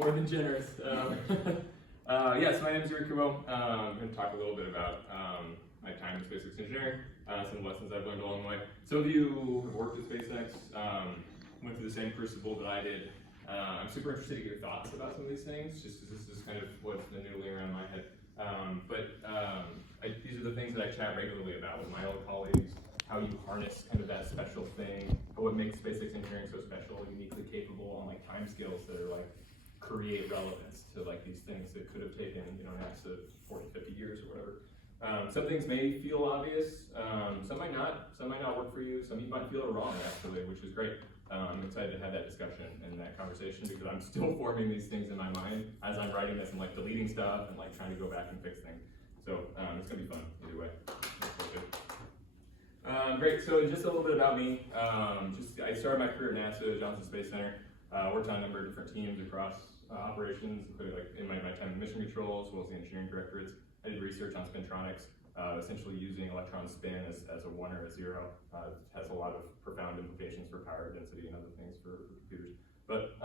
more than generous. Yes, my name is Yuri Kubo. I'm going to talk a little bit about my time in SpaceX engineering, some of the lessons I've learned along the way. Some of you have worked at SpaceX, went through the same crucible that I did. I'm super interested to get your thoughts about some of these things, just because this is kind of what's been noodling around my head. These are the things that I chat regularly about with my old colleagues, how you harness kind of that special thing, what makes SpaceX engineering so special, uniquely capable on like time scales that are like create relevance to like these things that could have taken, you know, NASA 40, 50 years or whatever. Some things may feel obvious, some might not work for you, some of you might feel it wrong actually, which is great. I'm excited to have that discussion and that conversation because I'm still forming these things in my mind as I'm writing this and like deleting stuff and like trying to go back and fix things. So it's gonna be fun either way. Great, so just a little bit about me. I started my career at NASA, Johnson Space Center. Worked on a number of different teams across operations, including like in my time in mission control, as well as the engineering directorates. I did research on spintronics, essentially using electron spin as a 1 or a 0. It has a lot of profound implications for power density and other things for computers. But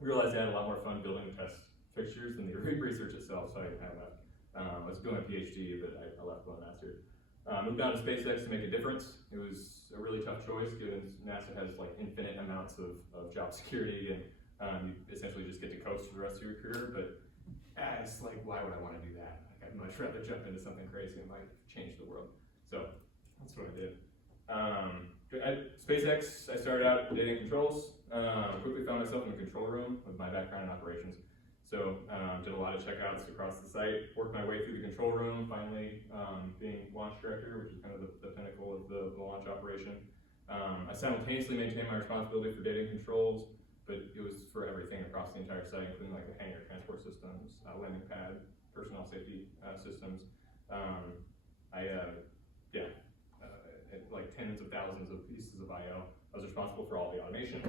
realized I had a lot more fun building test fixtures than the research itself, so I left. I was doing a PhD, but I left going master. Moved on to SpaceX to make a difference. It was a really tough choice given NASA has like infinite amounts of job security and you essentially just get to coast for the rest of your career, but it's like, why would I want to do that? Like, I'd much rather jump into something crazy and like change the world. So that's what I did. At SpaceX, I started out data controls. Quickly found myself in the control room with my background in operations. So did a lot of checkouts across the site, worked my way through the control room, finally being launch director, which is kind of the pinnacle of the launch operation. I simultaneously maintained my responsibility for data and controls, but it was for everything across the entire site, including like the hangar transport systems, landing pad, personnel safety systems. Like tens of thousands of pieces of I/O. I was responsible for all the automation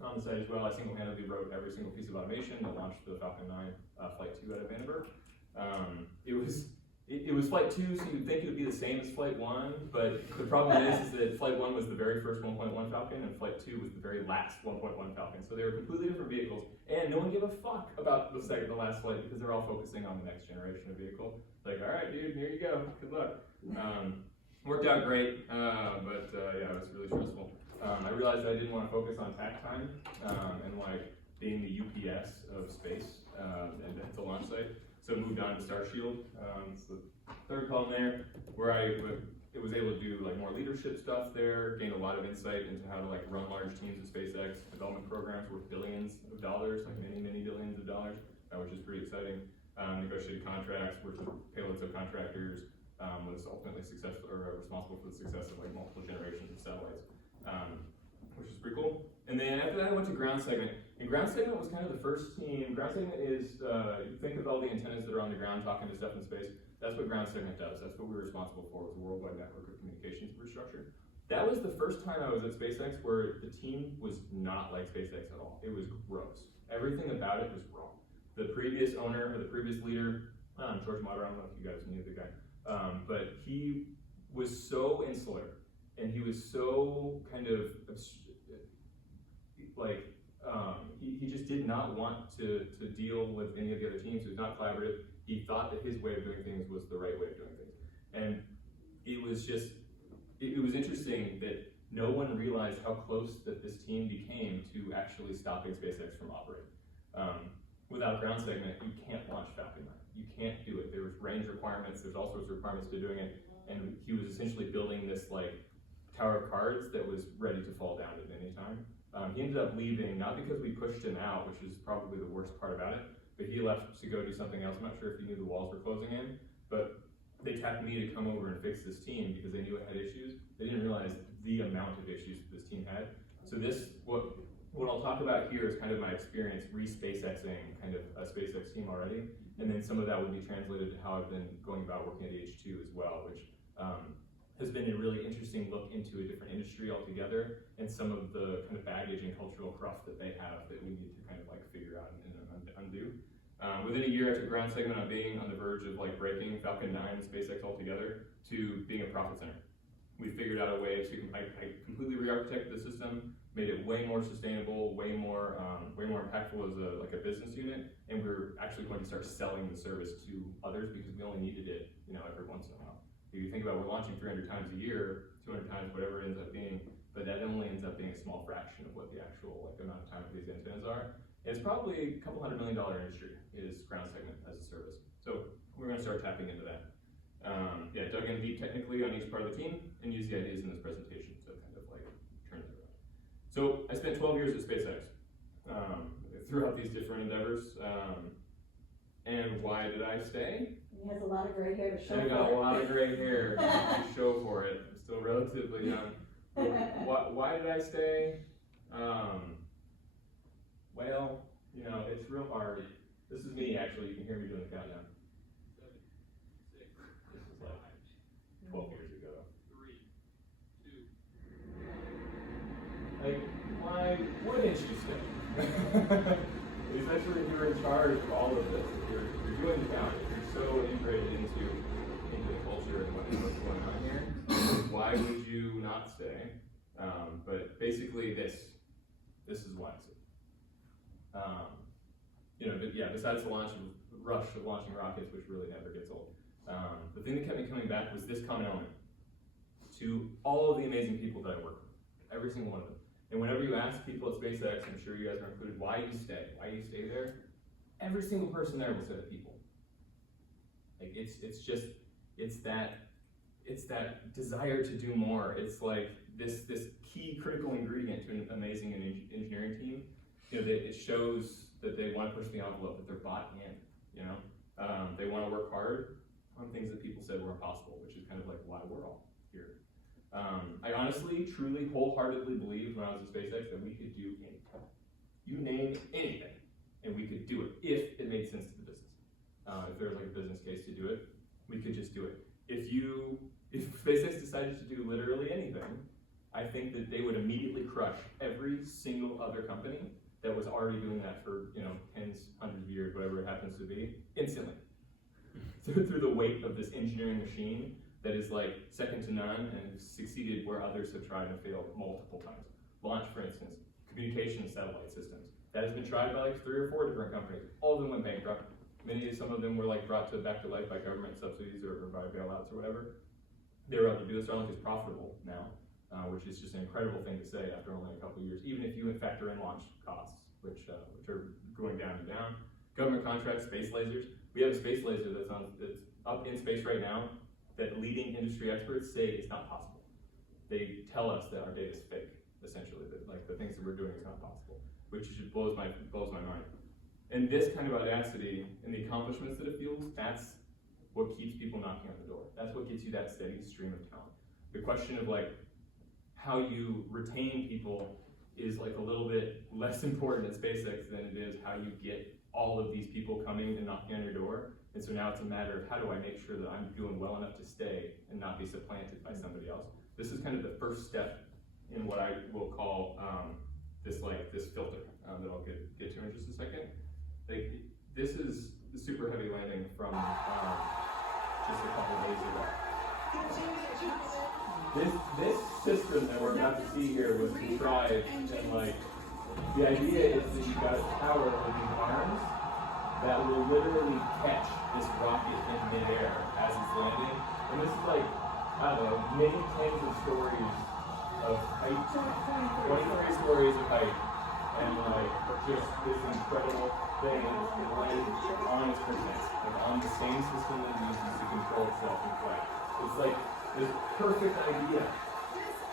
on the site as well. I single-handedly wrote every single piece of automation that launched the Falcon 9 Flight 2 out of Vandenberg. It was Flight 2, so you'd think it would be the same as Flight 1, but the problem is that Flight 1 was the very first 1.1 Falcon, and Flight 2 was the very last 1.1 Falcon. So they were completely different vehicles, and no one gave a fuck about the last flight because they're all focusing on the next generation of vehicle. Like, all right, dude, here you go, good luck. Worked out great, but it was really stressful. I realized I didn't want to focus on tack time and like being the UPS of space and at the launch site. So moved on to Starshield. It's the third column there, where I was able to do like more leadership stuff there, gained a lot of insight into how to like run large teams at SpaceX, development programs worth billions of dollars, like many billions of dollars, which is pretty exciting. Negotiated contracts, worked with payload subcontractors, was ultimately successful or responsible for the success of like multiple generations of satellites, which is pretty cool. And then after that, I went to ground segment. And ground segment was kind of the first team. Ground segment is, you think of all the antennas that are on the ground talking to stuff in space. That's what ground segment does. That's what we were responsible for, was a worldwide network of communications infrastructure. That was the first time I was at SpaceX where the team was not like SpaceX at all. It was gross. Everything about it was wrong. The previous owner, or the previous leader, George Motter, I don't know if you guys knew the guy, but he was so insular, and he was so kind of he just did not want to deal with any of the other teams. He was not collaborative. He thought that his way of doing things was the right way of doing things. And it was just, it was interesting that no one realized how close that this team became to actually stopping SpaceX from operating. Without ground segment, you can't launch Falcon 9. You can't do it. There was range requirements, there's all sorts of requirements to doing it. And he was essentially building this like tower of cards that was ready to fall down at any time. He ended up leaving, not because we pushed him out, which is probably the worst part about it, but he left to go do something else. I'm not sure if he knew the walls were closing in, but they tapped me to come over and fix this team because they knew it had issues. They didn't realize the amount of issues this team had. So what I'll talk about here is kind of my experience re-SpaceXing kind of a SpaceX team already, and then some of that will be translated to how I've been going about working at H2 as well, which has been a really interesting look into a different industry altogether, and some of the kind of baggage and cultural cruft that they have that we need to kind of like figure out and undo. Within a year, I took ground segment on being on the verge of like breaking Falcon 9 and SpaceX altogether to being a profit center. We figured out a way to, I completely re-architected the system, made it way more sustainable, way more impactful as a business unit, and we're actually going to start selling the service to others because we only needed it, every once in a while. If you think about, we're launching 300 times a year, 200 times, whatever it ends up being, but that only ends up being a small fraction of what the actual amount of time for these antennas are. And it's probably a couple $100 million industry is ground segment as a service. So we're going to start tapping into that. Dug in deep technically on each part of the team and use the ideas in this presentation to kind of turn it around. So I spent 12 years at SpaceX throughout these different endeavors. And why did I stay? He has a lot of gray hair to show for it. I got a lot of gray hair to show for it. I'm still relatively young. Why did I stay? Well, it's real hard. This is me, actually. You can hear me doing the countdown. 7, 6, This is like 12 years ago. 3, 2. Why wouldn't you stay? Essentially, you're in charge of all of this. You're doing the counting. You're so integrated into the culture and what's going on here. Why would you not stay? But basically, this is why I stay. Besides the rush of launching rockets, which really never gets old, the thing that kept me coming back was this common element to all of the amazing people that I work with, every single one of them. And whenever you ask people at SpaceX, I'm sure you guys are included, why you stay there, every single person there will say the people. It's that desire to do more. It's like this key critical ingredient to an amazing engineering team. That it shows that they want to push the envelope, that they're bought in. They want to work hard on things that people said were impossible, which is kind of like why we're all here. I honestly, truly, wholeheartedly believed when I was at SpaceX that we could do anything. You name anything, and we could do it if it made sense to the business. If there was a business case to do it, we could just do it. If SpaceX decided to do literally anything, I think that they would immediately crush every single other company that was already doing that for tens, hundreds of years, whatever it happens to be, instantly. Through the weight of this engineering machine that is second to none and succeeded where others have tried and failed multiple times. Launch, for instance, communication satellite systems. That has been tried by 3 or 4 different companies. All of them went bankrupt. Some of them were brought back to life by government subsidies or by bailouts or whatever. They were able to do this. I don't think it's profitable now, which is just an incredible thing to say after only a couple of years, even if you factor in launch costs, which are going down and down. Government contracts, space lasers. We have a space laser that's up in space right now that leading industry experts say is not possible. They tell us that our data is fake, essentially, that the things that we're doing is not possible, which just blows my mind. And this kind of audacity and the accomplishments that it fuels, that's what keeps people knocking on the door. That's what gets you that steady stream of talent. The question of how you retain people is a little bit less important at SpaceX than it is how you get all of these people coming and knocking on your door. And so now it's a matter of how do I make sure that I'm doing well enough to stay and not be supplanted by somebody else. This is kind of the first step in what I will call this filter that I'll get to in just a second. This is the super heavy landing from just a couple of days ago. This system that we're about to see here was contrived, and the idea is that you've got a tower with these arms that will literally catch this rocket in midair as it's landing. And this is I don't know, many tens of stories of height, 23 stories of height, and just this incredible thing is landed on its percent, on the same system that it uses to control itself in flight. It's this perfect idea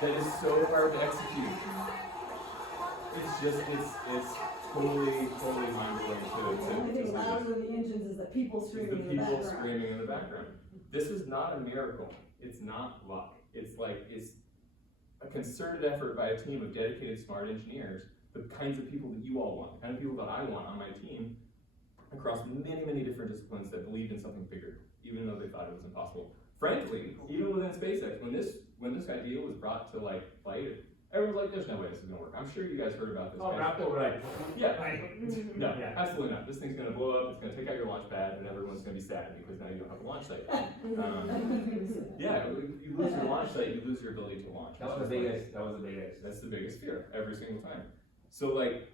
that is so hard to execute. It's totally mind-blowing The only thing louder than the engines is the people screaming in the background. The people screaming in the background. This is not a miracle. It's not luck. It's a concerted effort by a team of dedicated, smart engineers, the kinds of people that you all want, the kind of people that I want on my team, across many different disciplines that believed in something bigger, even though they thought it was impossible. Frankly, even within SpaceX, when this idea was brought to flight, Everyone's like, there's no way this is gonna work. I'm sure you guys heard about this. Oh, Raptor, right. Yeah. No, Yeah. absolutely not. This thing's gonna blow up, it's gonna take out your launch pad, and everyone's gonna be sad because now you don't have a launch site. Yeah, you lose your launch site, you lose your ability to launch. That was the biggest. That's the biggest fear every single time. So like,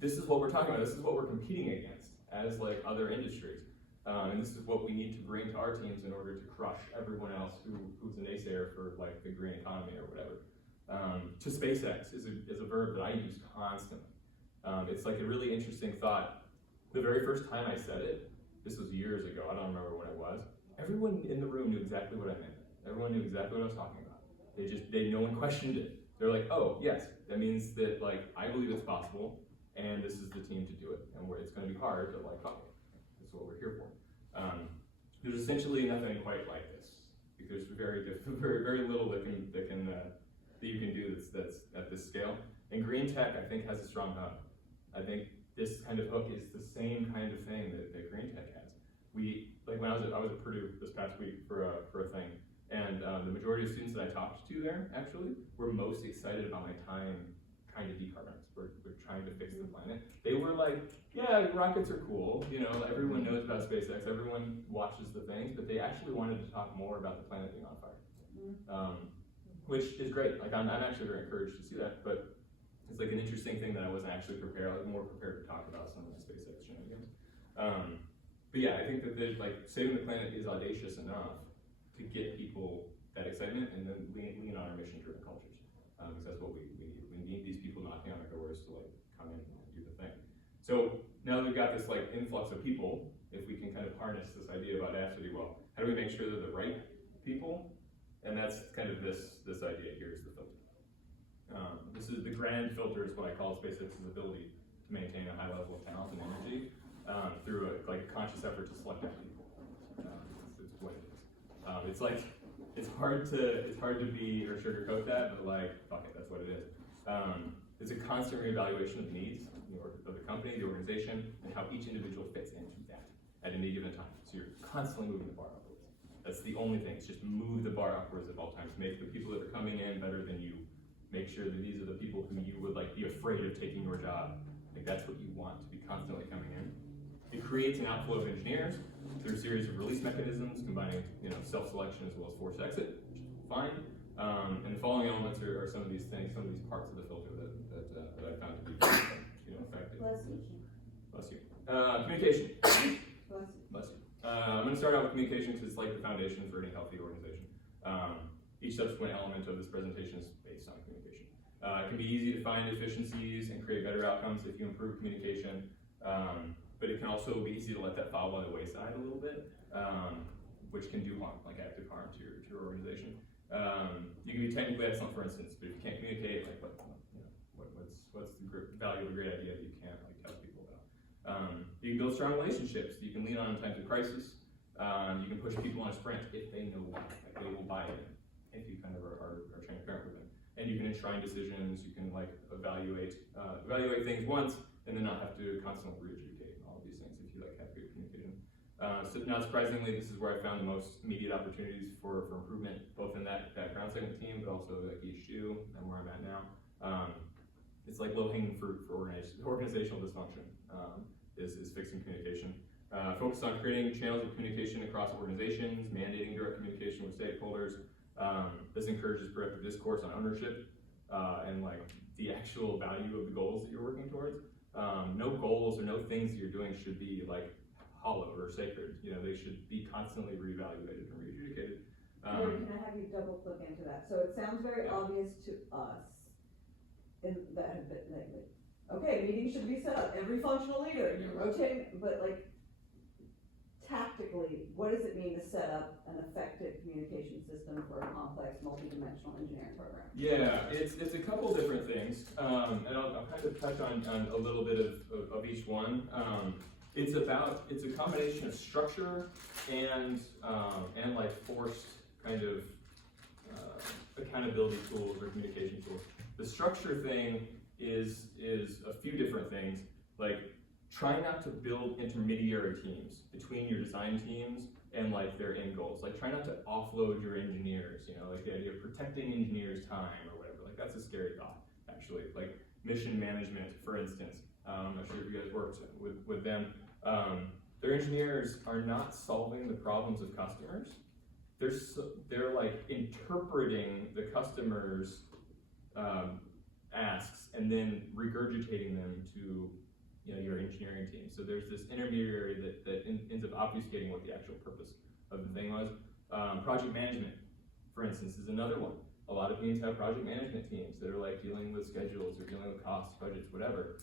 this is what we're talking about. This is what we're competing against as like other industries. And this is what we need to bring to our teams in order to crush everyone else who's a naysayer for like the green economy or whatever. To SpaceX is a verb that I use constantly. It's like a really interesting thought. The very first time I said it, this was years ago, I don't remember when it was, everyone in the room knew exactly what I meant. Everyone knew exactly what I was talking about. No one questioned it. They're like, oh, yes, that means that like, I believe it's possible, and this is the team to do it. And it's gonna be hard, but like, fuck it. That's what we're here for. There's essentially nothing quite like this. There's very little that you can do that's at this scale. And green tech, I think, has a strong hook. I think this kind of hook is the same kind of thing that green tech has. When I was at Purdue this past week for a thing, and the majority of students that I talked to there actually were most excited about my time trying to decarbonize. We're trying to fix the planet. They were like, yeah, rockets are cool. You know, everyone knows about SpaceX. Everyone watches the things, but they actually wanted to talk more about the planet being on fire, which is great. Like I'm actually very encouraged to see that. But it's like an interesting thing that I wasn't actually prepared. I was more prepared to talk about some of the SpaceX shenanigans. But yeah, I think that like saving the planet is audacious enough to get people that excitement and then lean on our mission-driven cultures, because that's what we need. We need these people knocking on our doors to like come in and do the thing. So now that we've got this like influx of people, if we can kind of harness this idea of audacity, well, how do we make sure they're the right people? And that's kind of this idea here is the filter. This is the grand filter is what I call SpaceX's ability to maintain a high level of talent and energy through a conscious effort to select out people. It's what it is. It's hard to be or sugarcoat that, but like fuck it, that's what it is. It's a constant reevaluation of the needs of the company, the organization, and how each individual fits into that at any given time. So you're constantly moving the bar upwards. That's the only thing. It's just move the bar upwards at all times. Make the people that are coming in better than you. Make sure that these are the people who you would like be afraid of taking your job. Like that's what you want to be constantly coming in. It creates an outflow of engineers through a series of release mechanisms combining self-selection as well as forced exit, which is fine. And the following elements are some of these things, some of these parts of the filter that I found to be effective. Bless you. Bless you. Communication. Bless you. Bless you. I'm going to start out with communication because it's like the foundation for any healthy organization. Each subsequent element of this presentation is based on communication. It can be easy to find efficiencies and create better outcomes if you improve communication, but it can also be easy to let that fall by the wayside a little bit, which can do harm, like active harm to your organization. You can be technically excellent, for instance, but if you can't communicate, like what's the value of a great idea that you can't like tell people about? You can build strong relationships that you can lean on in times of crisis. You can push people on a sprint if they know why, like they will buy it if you kind of are transparent with them. And you can enshrine decisions. You can like evaluate things once and then not have to constantly re-adjudicate all of these things if you like have good communication. So not surprisingly, this is where I found the most immediate opportunities for improvement, both in that ground segment team, but also like EH2 and where I'm at now. It's like low-hanging fruit for organizational dysfunction is fixing communication. Focus on creating channels of communication across organizations, mandating direct communication with stakeholders. This encourages productive discourse on ownership and like the actual value of the goals that you're working towards. No goals or no things that you're doing should be like hollow or sacred. They should be constantly reevaluated and re-adjudicated. Yuri, can I have you double click into that? So it sounds very obvious to us okay, meetings should be set up, every functional leader, you're rotating, but like tactically, what does it mean to set up an effective communication system for a complex multi-dimensional engineering program? Yeah, it's a couple different things, and I'll kind of touch on a little bit of each one. It's a combination of structure and like forced kind of accountability tools or communication tools. The structure thing is a few different things, like try not to build intermediary teams between your design teams and like their end goals. Like try not to offload your engineers, like the idea of protecting engineers' time or whatever. Like Like, that's a scary thought, actually. Like, mission management, for instance. I'm not sure if you guys worked with them. Their engineers are not solving the problems of customers. They're like interpreting the customer's asks and then regurgitating them to your engineering team. So there's this intermediary that ends up obfuscating what the actual purpose of the thing was. Project management, for instance, is another one. A lot of teams have project management teams that are like dealing with schedules or dealing with costs, budgets, whatever.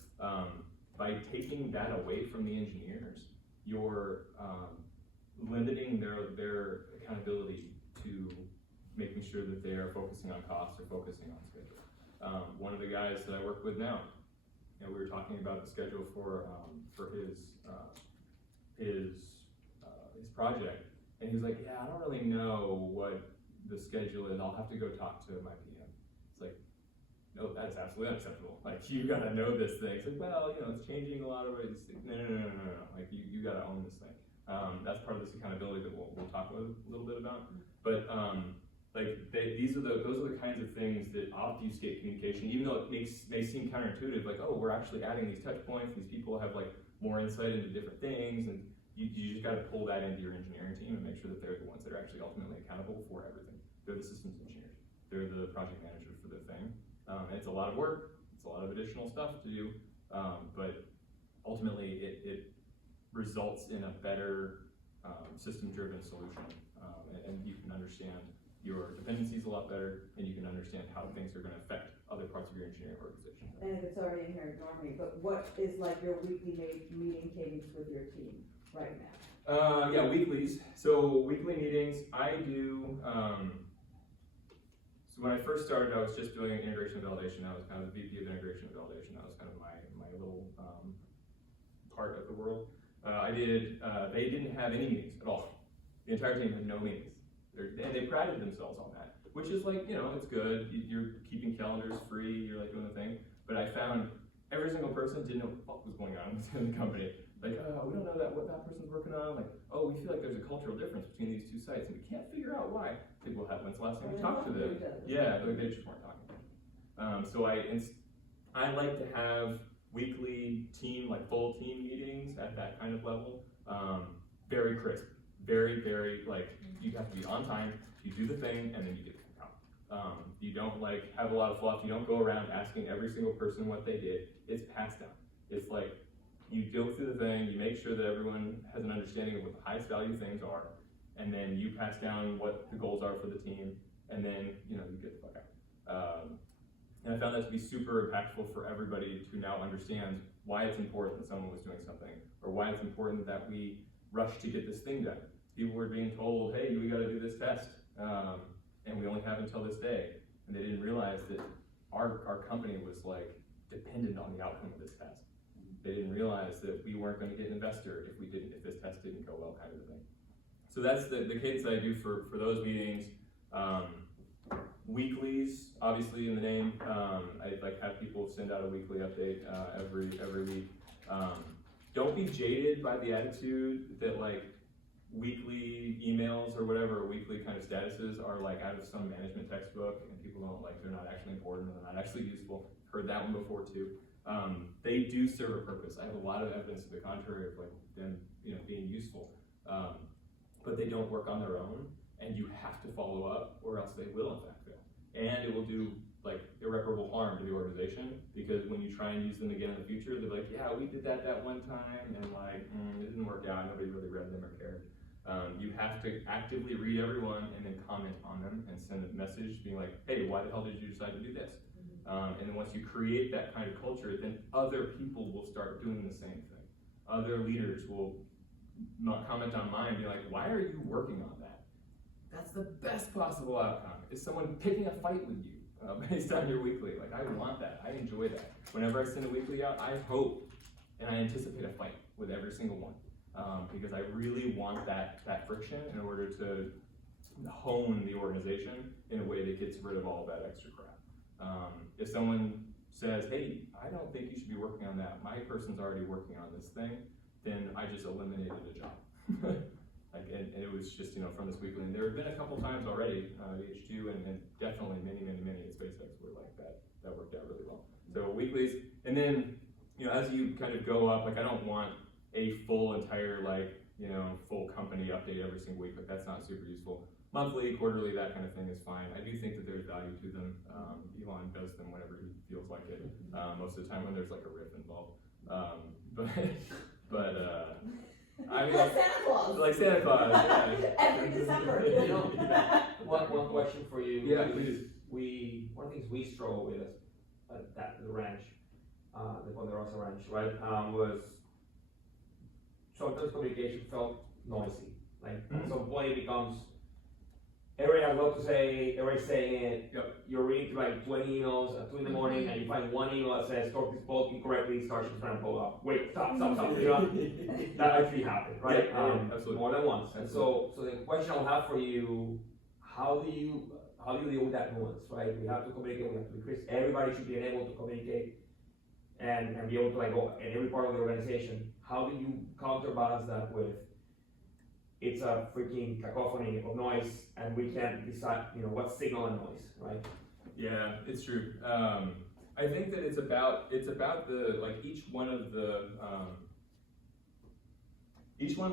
By taking that away from the engineers, you're limiting their accountability to making sure that they are focusing on costs or focusing on schedule. One of the guys that I work with now, we were talking about the schedule for his project, and he was like, "Yeah, I don't really know what the schedule is. I'll have to go talk to my PM." It's like, no, that's absolutely unacceptable. Like, you gotta know this thing. It's like, well, it's changing a lot of ways. No. Like, you gotta own this thing. That's part of this accountability that we'll talk a little bit about. But those are the kinds of things that obfuscate communication, even though it may seem counterintuitive. Like, oh, we're actually adding these touch points. These people have like more insight into different things, and you just got to pull that into your engineering team and make sure that they're the ones that are actually ultimately accountable for everything. They're the systems engineers. They're the project manager for the thing. And it's a lot of work. It's a lot of additional stuff to do. But ultimately, it results in a better system-driven solution. And you can understand your dependencies a lot better, and you can understand how things are going to affect other parts of your engineering organization. And if it's already in here, ignore me, but what is like your weekly meeting cadence with your team right now? Yeah, weeklies. So weekly meetings, I do, so when I first started, I was just doing integration and validation. I was kind of the VP of integration and validation. That was kind of my little part of the world. They didn't have any meetings at all. The entire team had no meetings. They prided themselves on that, which is like, it's good. You're keeping calendars free, you're like doing the thing. But I found every single person didn't know what the fuck was going on in the company. Like, we don't know what that person's working on. Like, oh, we feel like there's a cultural difference between these two sites, and we can't figure out why. Like, well, when's the last time we talked to them? Yeah, they just weren't talking. So I like to have weekly team, like full team meetings at that kind of level. Very crisp, very, like, you have to be on time, you do the thing, and then you get the fuck out. You don't like have a lot of fluff. You don't go around asking every single person what they did. It's passed down. It's like, you go through the thing, you make sure that everyone has an understanding of what the highest value things are, and then you pass down what the goals are for the team, and then you get the fuck out. And I found that to be super impactful for everybody to now understand why it's important that someone was doing something, or why it's important that we rush to get this thing done. People were being told, hey, we gotta do this test, and we only have until this day, and they didn't realize that our company was like dependent on the outcome of this test. They didn't realize that we weren't going to get an investor if this test didn't go well, kind of a thing. So that's the cadence that I do for those meetings. Weeklies, obviously in the name, I like have people send out a weekly update every week. Don't be jaded by the attitude that like weekly emails or whatever, or weekly kind of statuses are like out of some management textbook, and people don't like, they're not actually important, and they're not actually useful. Heard that one before too. They do serve a purpose. I have a lot of evidence to the contrary of like them, being useful, but they don't work on their own, and you have to follow up, or else they will in fact fail, and it will do like irreparable harm to the organization, because when you try and use them again in the future, they're like, yeah, we did that one time, and like it didn't work out. Nobody really read them or cared. You have to actively read everyone and then comment on them and send a message being like, hey, why the hell did you decide to do this? And then once you create that kind of culture, then other people will start doing the same thing. Other leaders will not comment on mine and be like, why are you working on that? That's the best possible outcome, is someone picking a fight with you based on your weekly. Like, I want that. I enjoy that. Whenever I send a weekly out, I hope and I anticipate a fight with every single one, because I really want that friction in order to hone the organization in a way that gets rid of all that extra crap. If someone says, hey, I don't think you should be working on that, my person's already working on this thing, then I just eliminated a job. Like, and it was just, from this weekly, and there have been a couple times already, H2 and definitely many at SpaceX where like that worked out really well. So weeklies, and then, as you kind of go up, like I don't want a full entire full company update every single week, but that's not super useful. Monthly, quarterly, that kind of thing is fine. I do think that there's value to them. Elon does them whenever he feels like it, most of the time when there's like a riff involved. I mean, Like Santa Claus. like Santa Claus, yeah. Every December. One question for you. Yeah, please. One of the things we struggle with at the ranch, the Ponderosa Ranch, right, was sometimes communication felt noisy. Like at some point it becomes, everybody has a lot to say, everybody's saying it. Yep. You're reading through like 20 emails at 2 in the morning and you find one email that says, "Talk this bulk incorrectly, starship's trying to pull up." Wait, stop. That actually happened, right? Yeah, absolutely. More than once. And so the question I'll have for you, how do you deal with that nuance, right? We have to communicate, we have to increase, everybody should be able to communicate and be able to like go in every part of the organization. How do you counterbalance that with, it's a freaking cacophony of noise and we can't decide, what's signal and noise, right? Yeah, it's true. I think that it's about the, like each one of the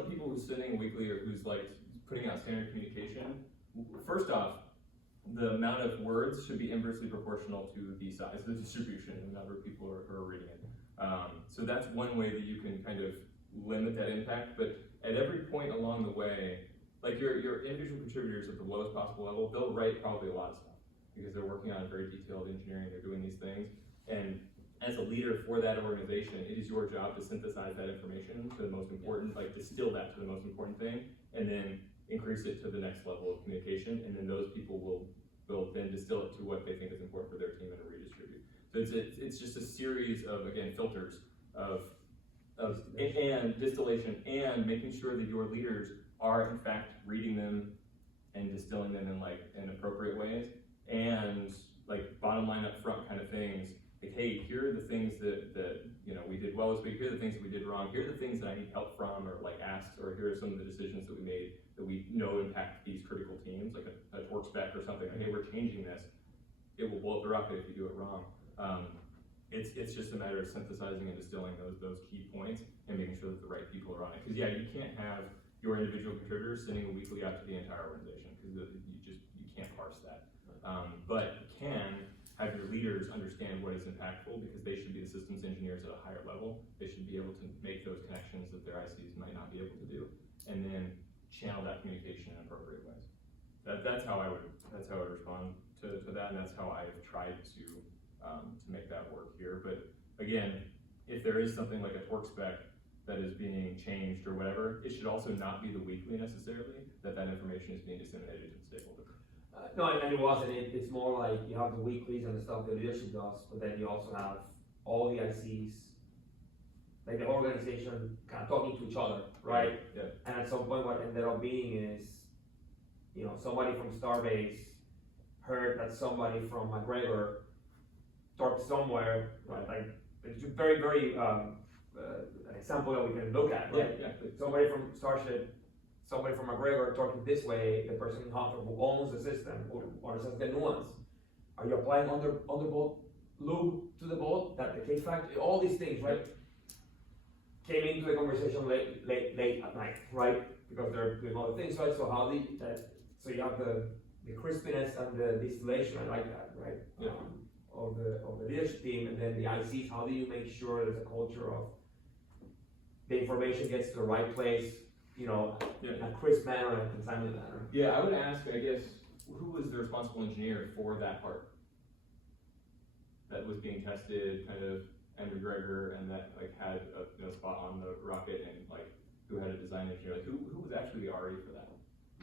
people who's sending a weekly or who's like putting out standard communication. First off, the amount of words should be inversely proportional to the size, the distribution, and the number of people who are reading it. So that's one way that you can kind of limit that impact, but at every point along the way, like your individual contributors at the lowest possible level, they'll write probably a lot of stuff because they're working on very detailed engineering, they're doing these things, and as a leader for that organization, it is your job to synthesize that information to the most important, like distill that to the most important thing, and then increase it to the next level of communication, and then those people will then distill it to what they think is important for their team and redistribute. So it's just a series of, again, filters of and distillation, and making sure that your leaders are in fact reading them and distilling them in appropriate ways, and like bottom line up front kind of things. Like, hey, here are the things that we did well this week, here are the things that we did wrong, here are the things that I need help from or like asked, or here are some of the decisions that we made that we know impact these critical teams, like a torque spec or something. Like, hey, we're changing this. It will blow up the rocket if you do it wrong. It's just a matter of synthesizing and distilling those key points and making sure that the right people are on it. Because yeah, you can't have your individual contributors sending a weekly out to the entire organization because you can't parse that. But you can have your leaders understand what is impactful because they should be the systems engineers at a higher level. They should be able to make those connections that their ICs might not be able to do, and then channel that communication in appropriate ways. That's how I would respond to that, and that's how I've tried to make that work here. But again, if there is something like a torque spec that is being changed or whatever, it should also not be the weekly necessarily that information is being disseminated to the stakeholder. No, and it wasn't. It's more like you have the weeklies and the stuff the leadership does, but then you also have all the ICs, like the organization kind of talking to each other, right? Yeah. And at some point what ended up being is, somebody from Starbase heard that somebody from McGregor talked somewhere, right? Like, it's a very, very, an example that we can look at, right? Yeah. Somebody from Starship, somebody from McGregor talking this way, the person in Hunter who owns the system, who understands the nuance. Are you applying underbolt lube to the bolt? That the case factor, all these things, right? Came into the conversation late at night, right? Because they're doing other things, right? So so you have the crispiness and the distillation, I like that, right? Yeah. Of the leadership team, and then the ICs, how do you make sure there's a culture of the information gets to the right place, in a crisp manner and a timely manner? Yeah, I would ask, I guess, who was the responsible engineer for that part that was being tested, kind of, and McGregor, and that had a spot on the rocket, and who had a design engineer? Who was actually the RE for that?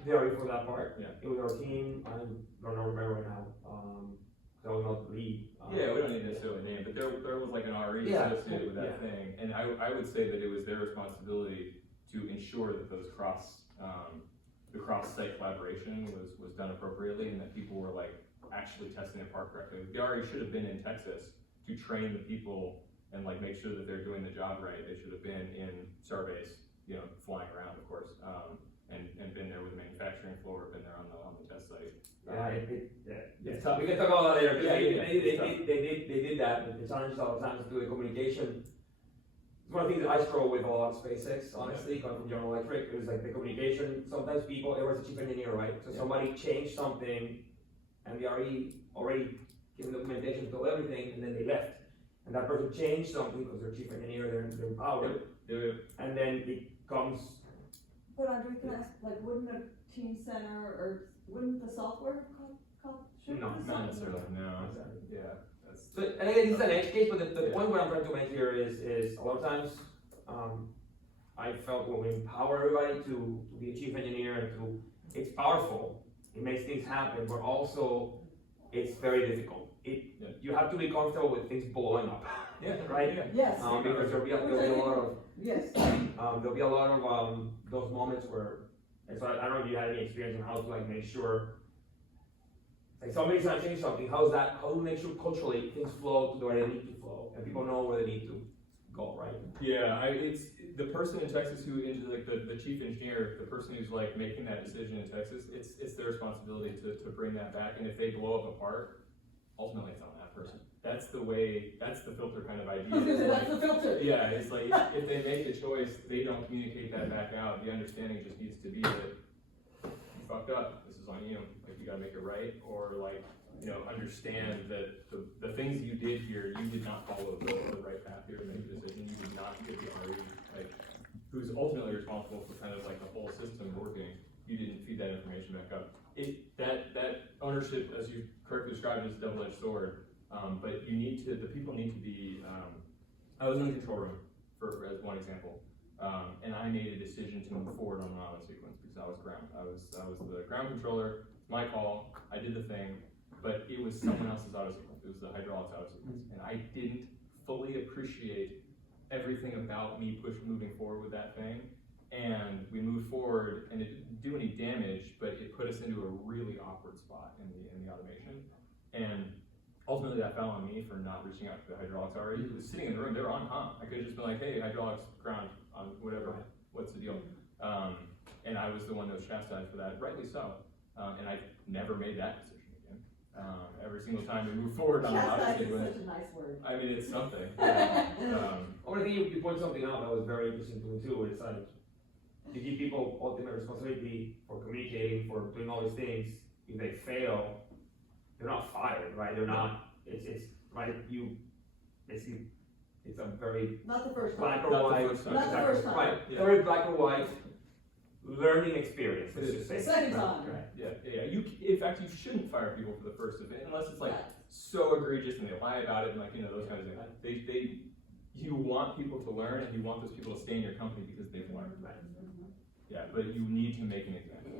The RE for that part? Yeah. It was our team. I don't remember right now. I was not the lead. Yeah, we don't need to necessarily name, but there was an RE associated with that thing, and I would say that it was their responsibility to ensure that those the cross-site collaboration was done appropriately, and that people were actually testing it part correctly. The RE should have been in Texas to train the people and make sure that they're doing the job right. They should have been in Starbase, flying around, of course, and been there with the manufacturing floor, been there on the test site. Yeah, It's tough. we can talk about that later, Yeah, because yeah, it's tough. they did that, but the challenge all the time is to do the communication. It's one of the things that I struggle with a lot of SpaceX, honestly, coming from General Electric, it was like the communication, sometimes people, there was a chief engineer, right? So Yeah. somebody changed something, and we already given documentation to everything, and then they left. And that person changed something, because they're chief engineer, they're empowered, and then it comes, But Andre, can I ask, like, wouldn't a team center, or wouldn't the software should No, the Not software- necessarily, no. Yeah, that's. so, and again, this is an edge case, but the Yeah. point what I'm trying to make here is a lot of times, I felt when we empower everybody to be a chief engineer and it's powerful, it makes things happen, but also it's very difficult. Yeah. You have to be comfortable with things blowing up, Yeah, right? Yeah. Yes, Because there'll be a lot of, yes. there'll be a lot of, those moments where, and so I don't know if you had any experience on how to like make sure, like somebody's trying to change something, how do we make sure culturally things flow to the way they need to flow, and people know where they need to go, right? Yeah, it's the person in Texas who, like the chief engineer, the person who's like making that decision in Texas, it's their responsibility to bring that back, and if they blow up a part, ultimately it's on that person. That's the filter kind of idea. It's That's like- the filter. Yeah, it's like, if they make a choice, they don't communicate that back out, the understanding just needs to be that you fucked up, this is on you, like, you gotta make it right, or like, you know, understand that the things you did here, you did not follow the right path here to make a decision, you did not get the RE, like, who's ultimately responsible for kind of like the whole system working, you didn't feed that information back up. That ownership, as you correctly described, is a double-edged sword, but the people need to be, I was in the control room, as one example, and I made a decision to move forward on an auto sequence, because I was ground, I was the ground controller, it's my call, I did the thing, but it was someone else's auto sequence, it was the hydraulics auto sequence, and I didn't fully appreciate everything about me moving forward with that thing, and we moved forward, and it didn't do any damage, but it put us into a really awkward spot in the automation, and ultimately that fell on me for not reaching out to the hydraulics already. It was sitting in the room, they were on hump, I could've just been like, hey, hydraulics, ground, on whatever, what's the deal? And I was the one that was chastised for that, rightly so, and I never made that decision again. Every single time we move forward on an auto Chastise is sequence, such a nice word. I mean, it's something. I want to think you point something out that was very interesting to me too, it's like, you give people ultimate responsibility for communicating, for doing all these things, if they fail, they're not fired, right? They're not, it's, right, it's a very Not the first black time. or Not the white. first time. Not the first time. Right, Yeah. very black or white, learning experience, let's just say. The second time. Right. Yeah, in fact, you shouldn't fire people for the first event, unless it's like Right. so egregious and they lie about it and like, you know, those kinds of things. You want people to learn and you want those people to stay in your company because they've learned. Yeah, but you need to make an example.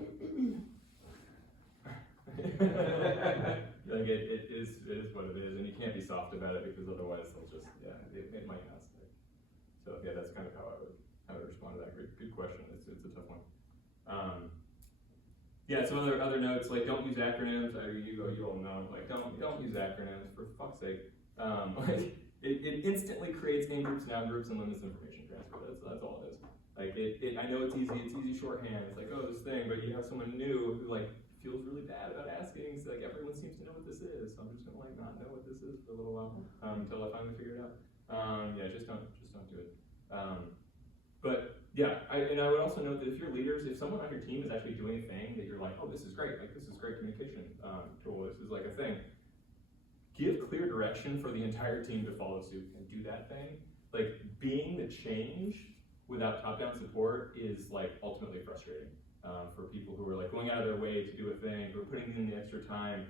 Like it is what it is, and you can't be soft about it because otherwise they'll just, it might not stick. So yeah, that's kind of how I would respond to that. Good question. It's a tough one. Yeah, so other notes, like don't use acronyms. You all know, like don't use acronyms for fuck's sake. Like it instantly creates in groups and out groups and limits information transfer. That's all it is. Like I know it's easy shorthand. It's like, oh, this thing, but you have someone new who like feels really bad about asking. So like everyone seems to know what this is. So I'm just gonna like not know what this is for a little while until I finally figure it out. Yeah, just don't do it. But yeah, I would also note that if you're leaders, if someone on your team is actually doing a thing that you're like, oh, this is great, like this is great communication tool, this is like a thing, give clear direction for the entire team to follow suit and do that thing. Like being the change without top-down support is like ultimately frustrating for people who are like going out of their way to do a thing, who are putting in the extra time.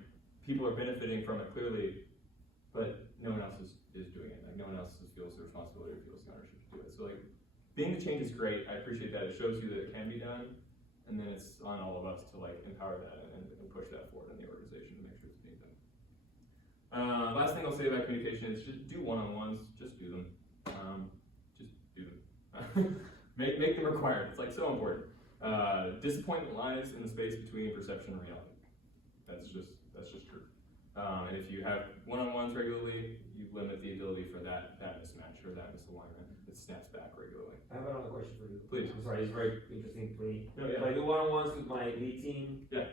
People are benefiting from it clearly, but no one else is doing it. Like no one else feels the responsibility or feels the ownership to do it. So like being the change is great. I appreciate that. It shows you that it can be done, and then it's on all of us to like empower that and push that forward in the organization to make sure it's being done. Last thing I'll say about communication is just do one-on-ones. Just do them. Just do them. make them required. It's like so important. Disappointment lies in the space between perception and reality. That's just true. And if you have one-on-ones regularly, you limit the ability for that mismatch or that misalignment. It snaps back regularly. I have another question for you. Please. I'm sorry, it's very interesting to me. No, If I do one-on-ones with my lead team. Yeah.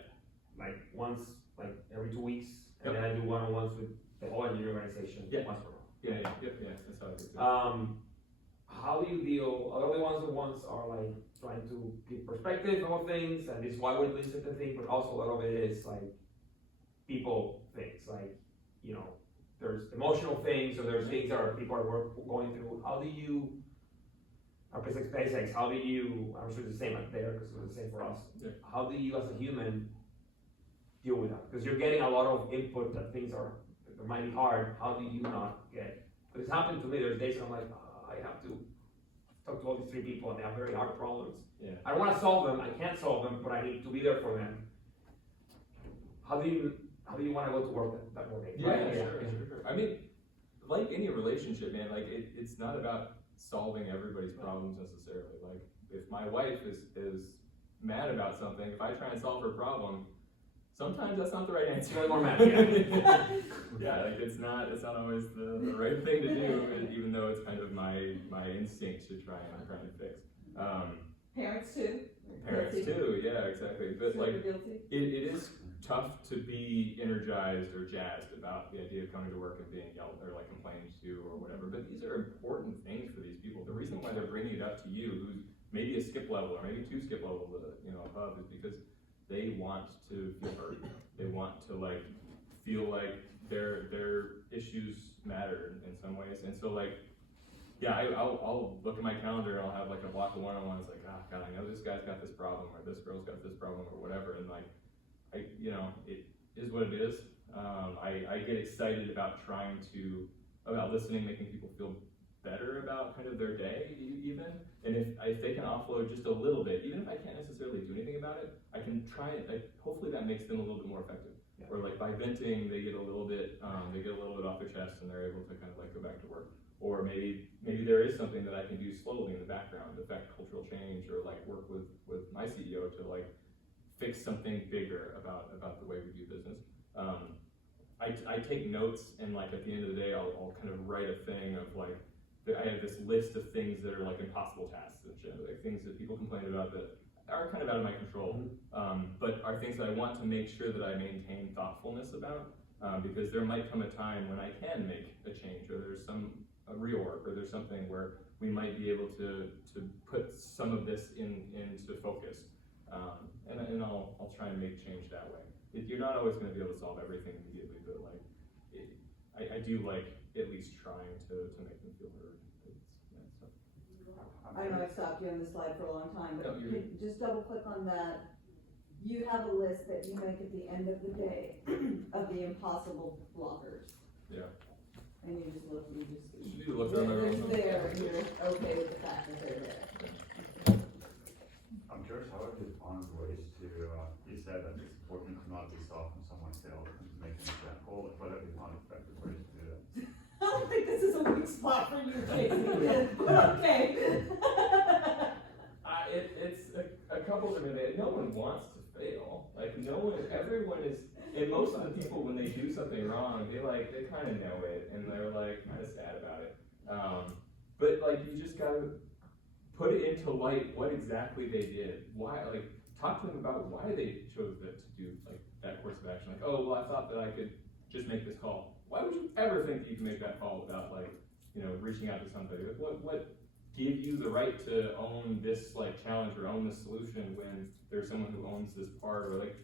Like once, like every 2 weeks, and Yep. then I do one-on-ones with the whole engineering organization Yeah. once per month. Yeah, that's how I do it. How do you deal, a lot of the ones are like trying to give perspective on things, and this is why we're doing certain things, but also a lot of it is like people things, like, you know, there's emotional things, or there's things that people are going through. How do you, SpaceX, how do you, I'm sure it's the same up there, because it's the same for us. Yeah. How do you as a human deal with that? Because you're getting a lot of input that things are, that might be hard. How do you not get, because it's happened to me, there's days I'm like, I have to talk to all these 3 people and they have very hard problems. Yeah. I don't wanna solve them, I can't solve them, but I need to be there for them. How do you wanna go to work that morning? Yeah, Right? sure. I mean, like any relationship, man, like it's not about solving everybody's problems necessarily. Like if my wife is mad about something, if I try and solve her problem, sometimes that's not the right answer. You're more mad, yeah. Yeah, like it's not always the right thing to do, even though it's kind of my instinct to try and fix. Parents too. Parents Guilty. too, yeah, exactly. But Super like guilty. it is tough to be energized or jazzed about the idea of coming to work and being yelled or like complained to or whatever. But these are important things for these people. The reason why they're bringing it up to you, who's maybe a skip level or maybe 2 skip levels, above, is because they want to feel heard. They want to like feel like their issues matter in some ways. And so like, yeah, I'll look at my calendar and I'll have like a block of one-on-ones, like, oh God, I know this guy's got this problem or this girl's got this problem or whatever, and like, it is what it is. I get excited about listening, making people feel better about kind of their day even, and if they can offload just a little bit, even if I can't necessarily do anything about it, I can try it, like, hopefully that makes them a little bit more effective. Yeah. Or like by venting, they get a little bit off their chest and they're able to kind of like go back to work. Or maybe there is something that I can do slowly in the background, affect cultural change, or like work with my CEO to like fix something bigger about the way we do business. I take notes, and like at the end of the day, I'll kind of write a thing of like, I have this list of things that are like impossible tasks, like things that people complain about that are kind of out of my control, but are things that I want to make sure that I maintain thoughtfulness about, because there might come a time when I can make a change, or there's a reorg, or there's something where we might be able to put some of this into focus, and I'll try and make change that way. You're not always going to be able to solve everything immediately, but like I do like at least trying to make them feel heard. I know I stopped you on this slide for a long time, but No, you're could just double click on that. You have a list that you make at the end of the day of the impossible blockers. Yeah. And you just look, You need to look around my they're room. there, and you're okay with the fact that they're there. I'm curious, how have you found ways to, you said that it's important to not be soft when someone fails and to make an example, but have you found effective ways to do that? I don't think this is a weak spot for you, Jason, but okay. It's a couple of different. No one wants to fail. Like everyone is, and most of the people when they do something wrong, they kind of know it, and they're like kind of sad about it. But like you just gotta put it into light what exactly they did. Why? Like talk to them about why they chose to do like that course of action. Like, oh well, I thought that I could just make this call. Why would you ever think that you can make that call without like reaching out to somebody? Like what give you the right to own this like challenge or own this solution when there's someone who owns this part, or like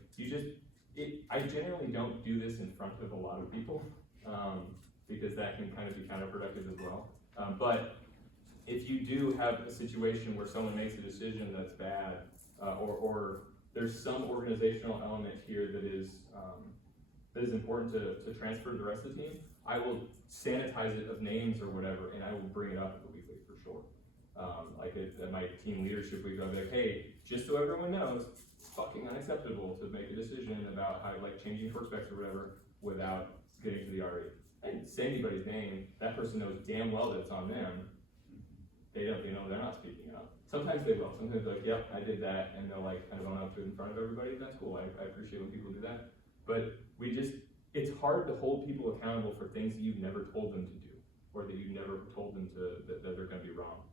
I generally don't do this in front of a lot of people, because that can kind of be counterproductive as well. But if you do have a situation where someone makes a decision that's bad, or there's some organizational element here that is important to transfer to the rest of the team, I will sanitize it of names or whatever, and I will bring it up at the weekly for sure. Like at my team leadership week, I'll be like, hey, just so everyone knows, it's fucking unacceptable to make a decision about how like changing torque specs or whatever without getting to the RE. I didn't say anybody's name. That person knows damn well that it's on them. They're not speaking up. Sometimes they will. Sometimes they're like, yep, I did that, and they'll like kind of own up to it in front of everybody. That's cool. I appreciate when people do that. But it's hard to hold people accountable for things that you've never told them to do, or that you've never told them that they're going to be wrong.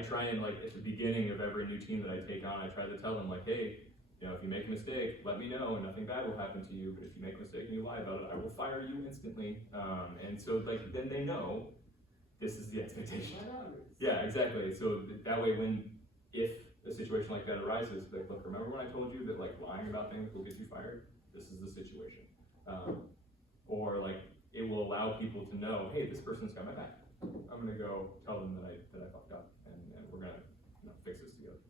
I try and like at the beginning of every new team that I take on, I try to tell them like, hey, you know, if you make a mistake, let me know and nothing bad will happen to you. But if you make a mistake and you lie about it, I will fire you instantly. And so like then they know this is the expectation. Yeah, exactly. So that way if a situation like that arises, like, look, remember when I told you that like lying about things will get you fired? This is the situation. Or like it will allow people to know, hey, this person's got my back. I'm gonna go tell them that I fucked up, and we're gonna fix this together.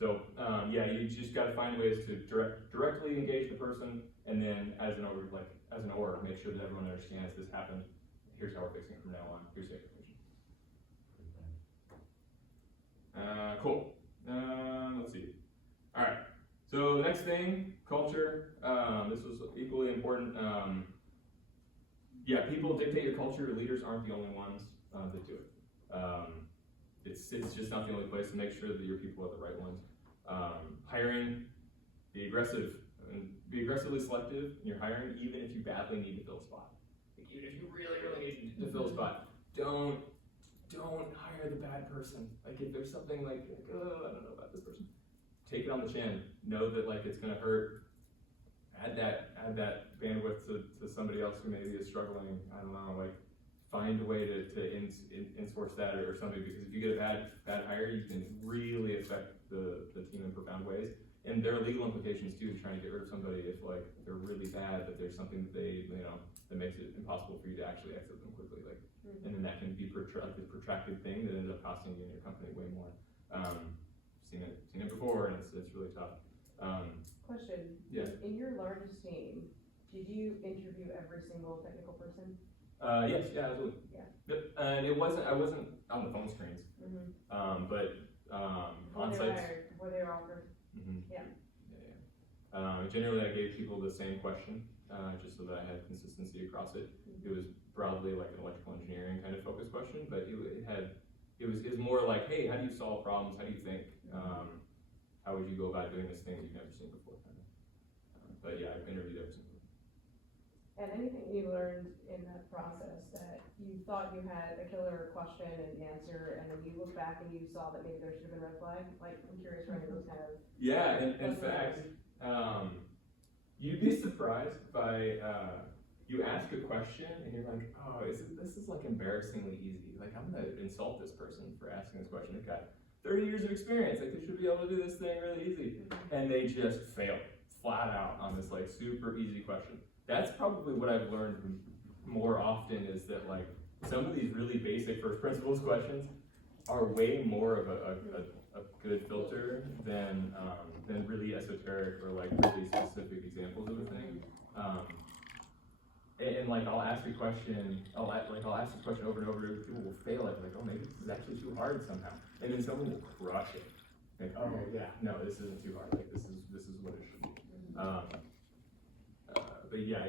So yeah, you just got to find ways to directly engage the person, and then as an org, make sure that everyone understands this happened. Here's how we're fixing it from now on. Here's the explanation. Cool. Let's see. All right. So the next thing, culture. This was equally important. Yeah, people dictate your culture. Leaders aren't the only ones that do it. It's just not the only place to make sure that your people are the right ones. Hiring, be aggressive, and be aggressively selective in your hiring, even if you badly need to fill a spot. Like, even if you really, really need to fill a spot, don't hire the bad person. Like if there's something like, oh, I don't know about this person, take it on the chin. Know that like it's gonna hurt. Add that bandwidth to somebody else who maybe is struggling. I don't know, like find a way to in-source that or something, because if you get a bad hire, you can really affect the team in profound ways. And there are legal implications too, trying to get rid of somebody if like they're really bad, but there's something that that makes it impossible for you to actually exit them quickly. Like, and then that can be a protracted thing that ends up costing you and your company way more. Seen it before, and it's really tough. Question. Yeah. In your largest team, did you interview every single technical person? Yes, yeah, absolutely. Yeah. Yep. And I wasn't on the phone screens, but on sites. Before they were offered. Yeah. Generally, I gave people the same question, just so that I had consistency across it. It was broadly like an electrical engineering kind of focused question, but it was more like, hey, how do you solve problems? How do you think? How would you go about doing this thing that you've never seen before? But yeah, I've interviewed every single one. And anything you learned in that process that you thought you had a killer question and answer, and then you look back and you saw that maybe there should have been a red flag? Like, I'm curious for any of those kind of. Yeah, in fact, you'd be surprised by you ask a question and you're like, oh, this is like embarrassingly easy. Like, I'm gonna insult this person for asking this question. They've got 30 years of experience. Like, they should be able to do this thing really easy, and they just fail flat out on this like super easy question. That's probably what I've learned more often, is that like some of these really basic first principles questions are way more of a good filter than really esoteric or like really specific examples of a thing. And like I'll ask a question, I'll ask this question over and over, people will fail at it, like, oh, maybe this is actually too hard somehow. And then someone will crush it. Like, oh yeah, no, this isn't too hard. Like this is what it should be. But yeah,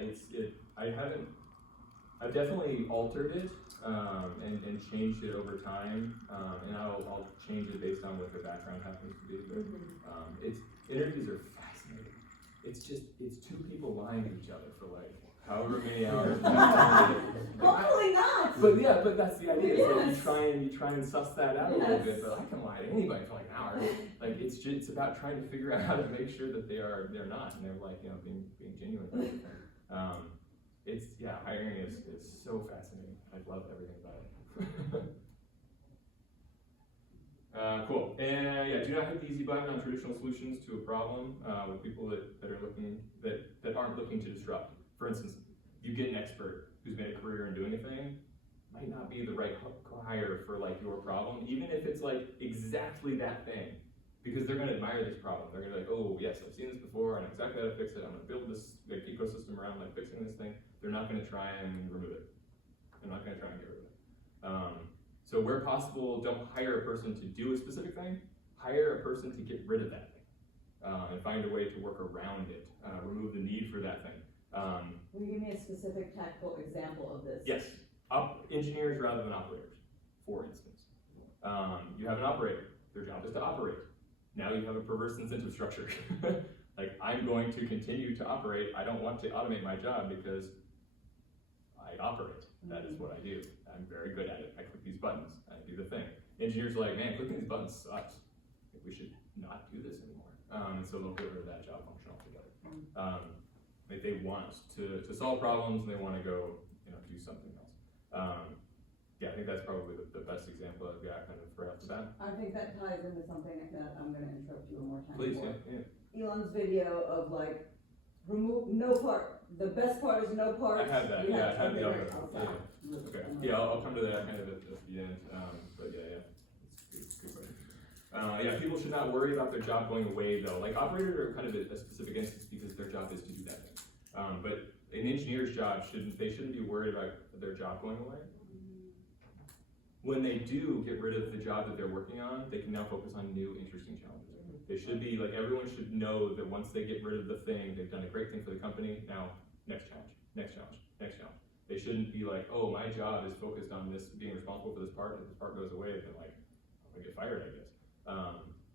I've definitely altered it and changed it over time, and I'll change it based on what their background happens to be. But interviews are fascinating. It's two people lying to each other for like however many hours. Hopefully not. But that's the idea. Yes. So you try and suss that out a little Yes. bit. But I can lie to anybody for like an hour. Like it's about trying to figure out how to make sure that they're not, and they're like being genuine. Hiring is so fascinating. I love everything about it. Cool. And yeah, do not hit the easy button on traditional solutions to a problem with people that are looking that aren't looking to disrupt. For instance, you get an expert who's made a career in doing a thing, might not be the right hire for like your problem, even if it's like exactly that thing, because they're going to admire this problem. They're going to be like, oh yes, I've seen this before, I know exactly how to fix it. I'm going to build this like ecosystem around like fixing this thing. They're not going to try and remove it. They're not going to try and get rid of it. So where possible, don't hire a person to do a specific thing. Hire a person to get rid of that thing and find a way to work around it. Remove the need for that thing. Will you give me a specific tactical example of this? Yes, engineers rather than operators, for instance. You have an operator, their job is to operate. Now you have a perverse incentive structure. Like, I'm going to continue to operate. I don't want to automate my job because I operate. That is what I do. I'm very good at it. I click these buttons, I do the thing. engineers are like, man, clicking these buttons sucks. Like, we should not do this anymore. And so they'll get rid of that job function altogether. Like they want to solve problems and they want to go, do something else. Yeah, I think that's probably the best example I've got kind of right off the bat. I think that ties into something that I'm gonna interrupt you one more time Please, for. yeah. Elon's video of like, remove, no part, the best part is no parts. I have that, You yeah, I have the okay, other, I'll yeah. stop. Okay, yeah, I'll come to that kind of at the end, but yeah, it's good question. Yeah, people should not worry about their job going away though. Like operators are kind of a specific instance because their job is to do that thing. But an engineer's job shouldn't be worried about their job going away. When they do get rid of the job that they're working on, they can now focus on new, interesting challenges. They should be, like, everyone should know that once they get rid of the thing, they've done a great thing for the company, now, next challenge, next challenge, next challenge. They shouldn't be like, oh, my job is focused on this, being responsible for this part, and if this part goes away, then like, I'm gonna get fired, I guess.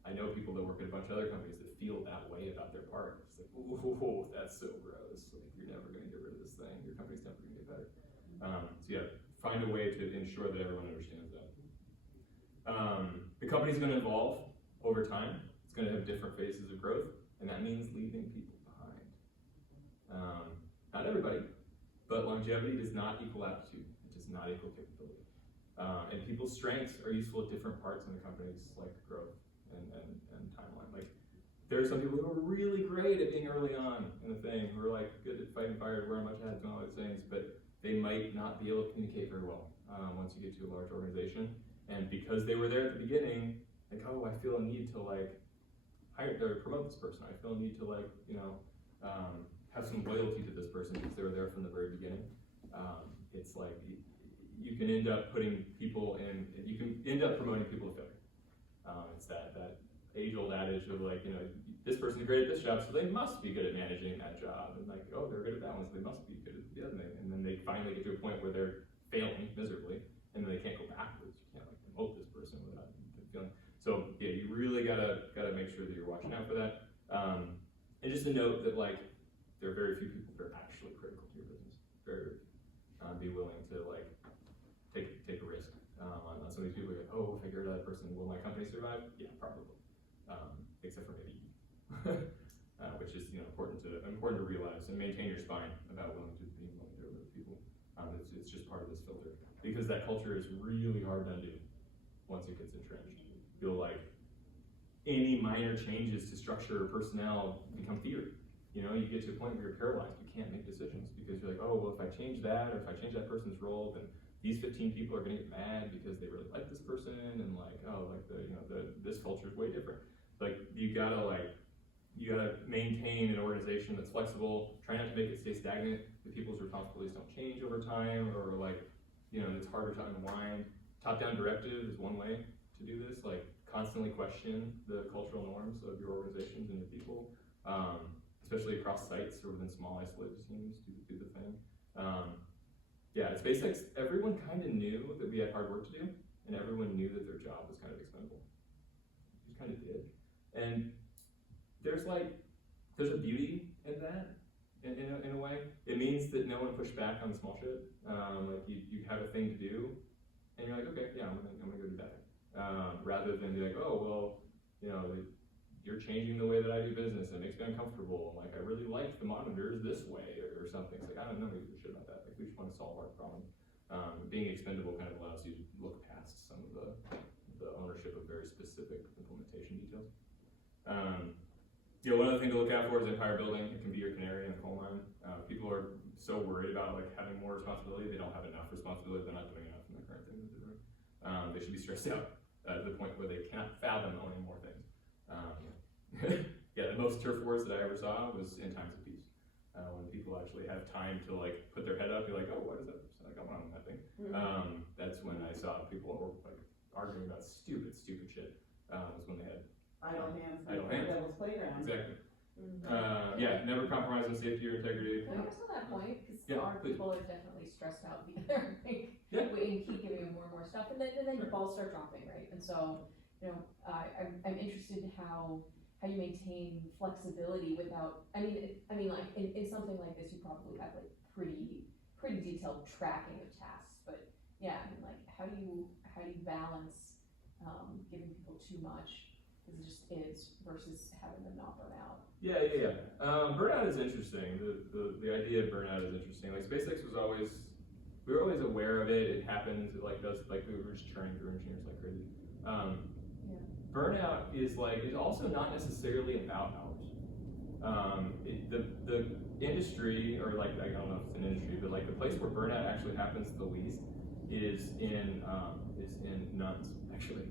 I know people that work at a bunch of other companies that feel that way about their part. It's like, ooh, that's so gross, like, you're never gonna get rid of this thing, your company's never gonna get better. So yeah, find a way to ensure that everyone understands that. The company's gonna evolve over time. It's gonna have different phases of growth, and that means leaving people behind. Not everybody, but longevity does not equal aptitude. It does not equal capability. And people's strengths are useful at different parts in the company's like growth and timeline. Like there are some people who are really great at being early on in the thing, who are like good at fighting fires, wearing much hats and all those things, but they might not be able to communicate very well once you get to a large organization. And because they were there at the beginning, like, oh, I feel a need to like hire or promote this person. I feel a need to like, have some loyalty to this person because they were there from the very beginning. It's like you can end up putting people in, you can end up promoting people to failure. It's that age-old adage of like, this person's great at this job, so they must be good at managing that job. And like, oh, they're good at that one, so they must be good at the other thing. And then they finally get to a point where they're failing miserably, and then they can't go backwards. You can't like promote this person without feeling. So yeah, you really gotta make sure that you're watching out for that. And just to note that like, there are very few people that are actually critical to your business. Very be willing to like take a risk on some of these people. Like, oh, if I get rid of that person, will my company survive? Yeah, probably. Except for maybe you, which is important to realize and maintain your spine about being willing to get rid of people. It's just part of this filter because that culture is really hard to undo once it gets entrenched. You'll like any minor changes to structure or personnel become fear. You get to a point where you're paralyzed. You can't make decisions because you're like, oh, well, if I change that, or if I change that person's role, then these 15 people are gonna get mad because they really like this person, and like, oh, like this culture is way different. Like you gotta maintain an organization that's flexible. Try not to make it stay stagnant. The people's responsibilities don't change over time, or like, it's harder to unwind. Top-down directive is one way to do this. Like constantly question the cultural norms of your organizations and your people. Especially across sites or within small isolated teams, do the thing. Yeah, at SpaceX, everyone kind of knew that we had hard work to do, and everyone knew that their job was kind of expendable. Just kind of did. And there's a beauty in that, in a way. It means that no one pushed back on the small shit. Like you have a thing to do, and you're like, okay, yeah, I'm gonna go do that thing. Rather than be like, oh, well, you're changing the way that I do business, and it makes me uncomfortable. Like, I really like the monitors this way, or something. It's like, I don't know shit about that. Like, we just want to solve our problem. Being expendable kind of allows you to look past some of the ownership of very specific implementation details. One other thing to look out for is empire building. It can be your canary in the coal mine. People are so worried about like having more responsibility. They don't have enough responsibility. They're not doing enough in the current thing that they're doing. They should be stressed out to the point where they cannot fathom owning more things. Yeah, the most turf wars that I ever saw was in times of peace. When people actually have time to like put their head up, you're like, oh, what is that? Like, I want on that thing. That's when I saw people like arguing about stupid shit. Was when they had Idle hands, idle like hands. the devil's playground. Exactly. Yeah, never compromise on safety or integrity. Can I guess on that point, because Yeah, our please. people are definitely stressed out together, like, Yeah. we keep giving them more and more stuff, and then the balls start dropping, right? And so, I'm interested in how you maintain flexibility without, I mean, like, in something like this, you probably have like pretty detailed tracking of tasks, but yeah, I mean, like, how do you balance giving people too much, because it just is, versus having them not burn out. Yeah. Burnout is interesting. The idea of burnout is interesting. Like SpaceX was always, we were always aware of it. It happens. It like does, like we were just churning through engineers like crazy. Burnout is like, it's also not necessarily about hours. The industry, or like, I don't know if it's an industry, but like the place where burnout actually happens the least is in nuns, actually,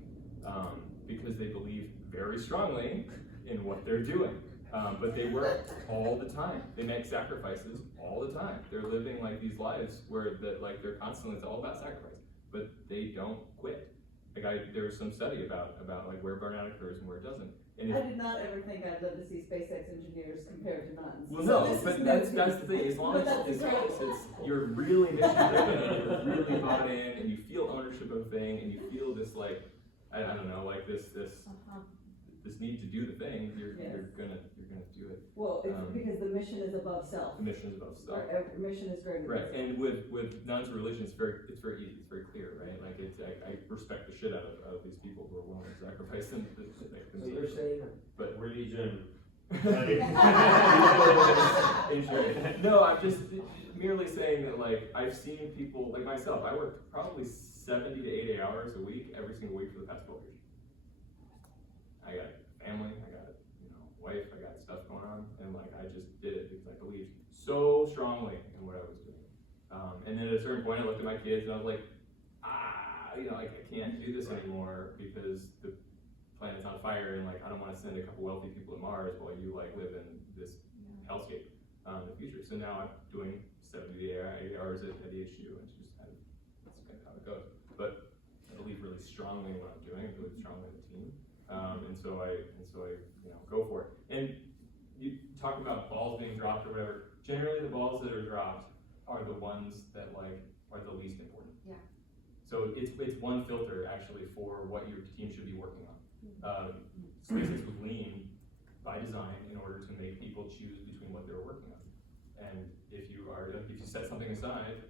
because they believe very strongly in what they're doing. But they work all the time. They make sacrifices all the time. They're living like these lives where like they're constantly, it's all about sacrifice, but they don't quit. Like there was some study about like where burnout occurs and where it doesn't. And I did not ever think I'd live to see SpaceX engineers compared to nuns. well, So no, this but is that's the thing. As long But as that's it's great. you're really mission driven, and you're really bought in, and you feel ownership of a thing, and you feel this like I don't know, like this need to do the thing. You're gonna do it. Well, it's because the mission is above self. The mission is above self. Our mission is greater than Right, self. and with nuns' religion, it's very easy, it's very clear, right? Like I respect the shit out of these people who are willing to sacrifice them. So you're saying But Religion. no, I'm just merely saying that like I've seen people like myself. I worked probably 70 to 80 hours a week every single week for the past 12 years. I got family, I got wife, I got stuff going on, and like I just did it because I believed so strongly in what I was doing. And then at a certain point, I looked at my kids and I was like, like I can't do this anymore because the planet's on fire, and like I don't want to send a couple wealthy people to Mars while you like live in this hellscape in the future. So now I'm doing 70 to 80 hours at HU, and it's just kind of how it goes. But I believe really strongly in what I'm doing. I believe strongly in the team. And so I go for it. And you talk about balls being dropped or whatever. Generally, the balls that are dropped are the ones that like are the least important. Yeah. So it's one filter actually for what your team should be working on. SpaceX was lean by design in order to make people choose between what they were working on. And if you set something aside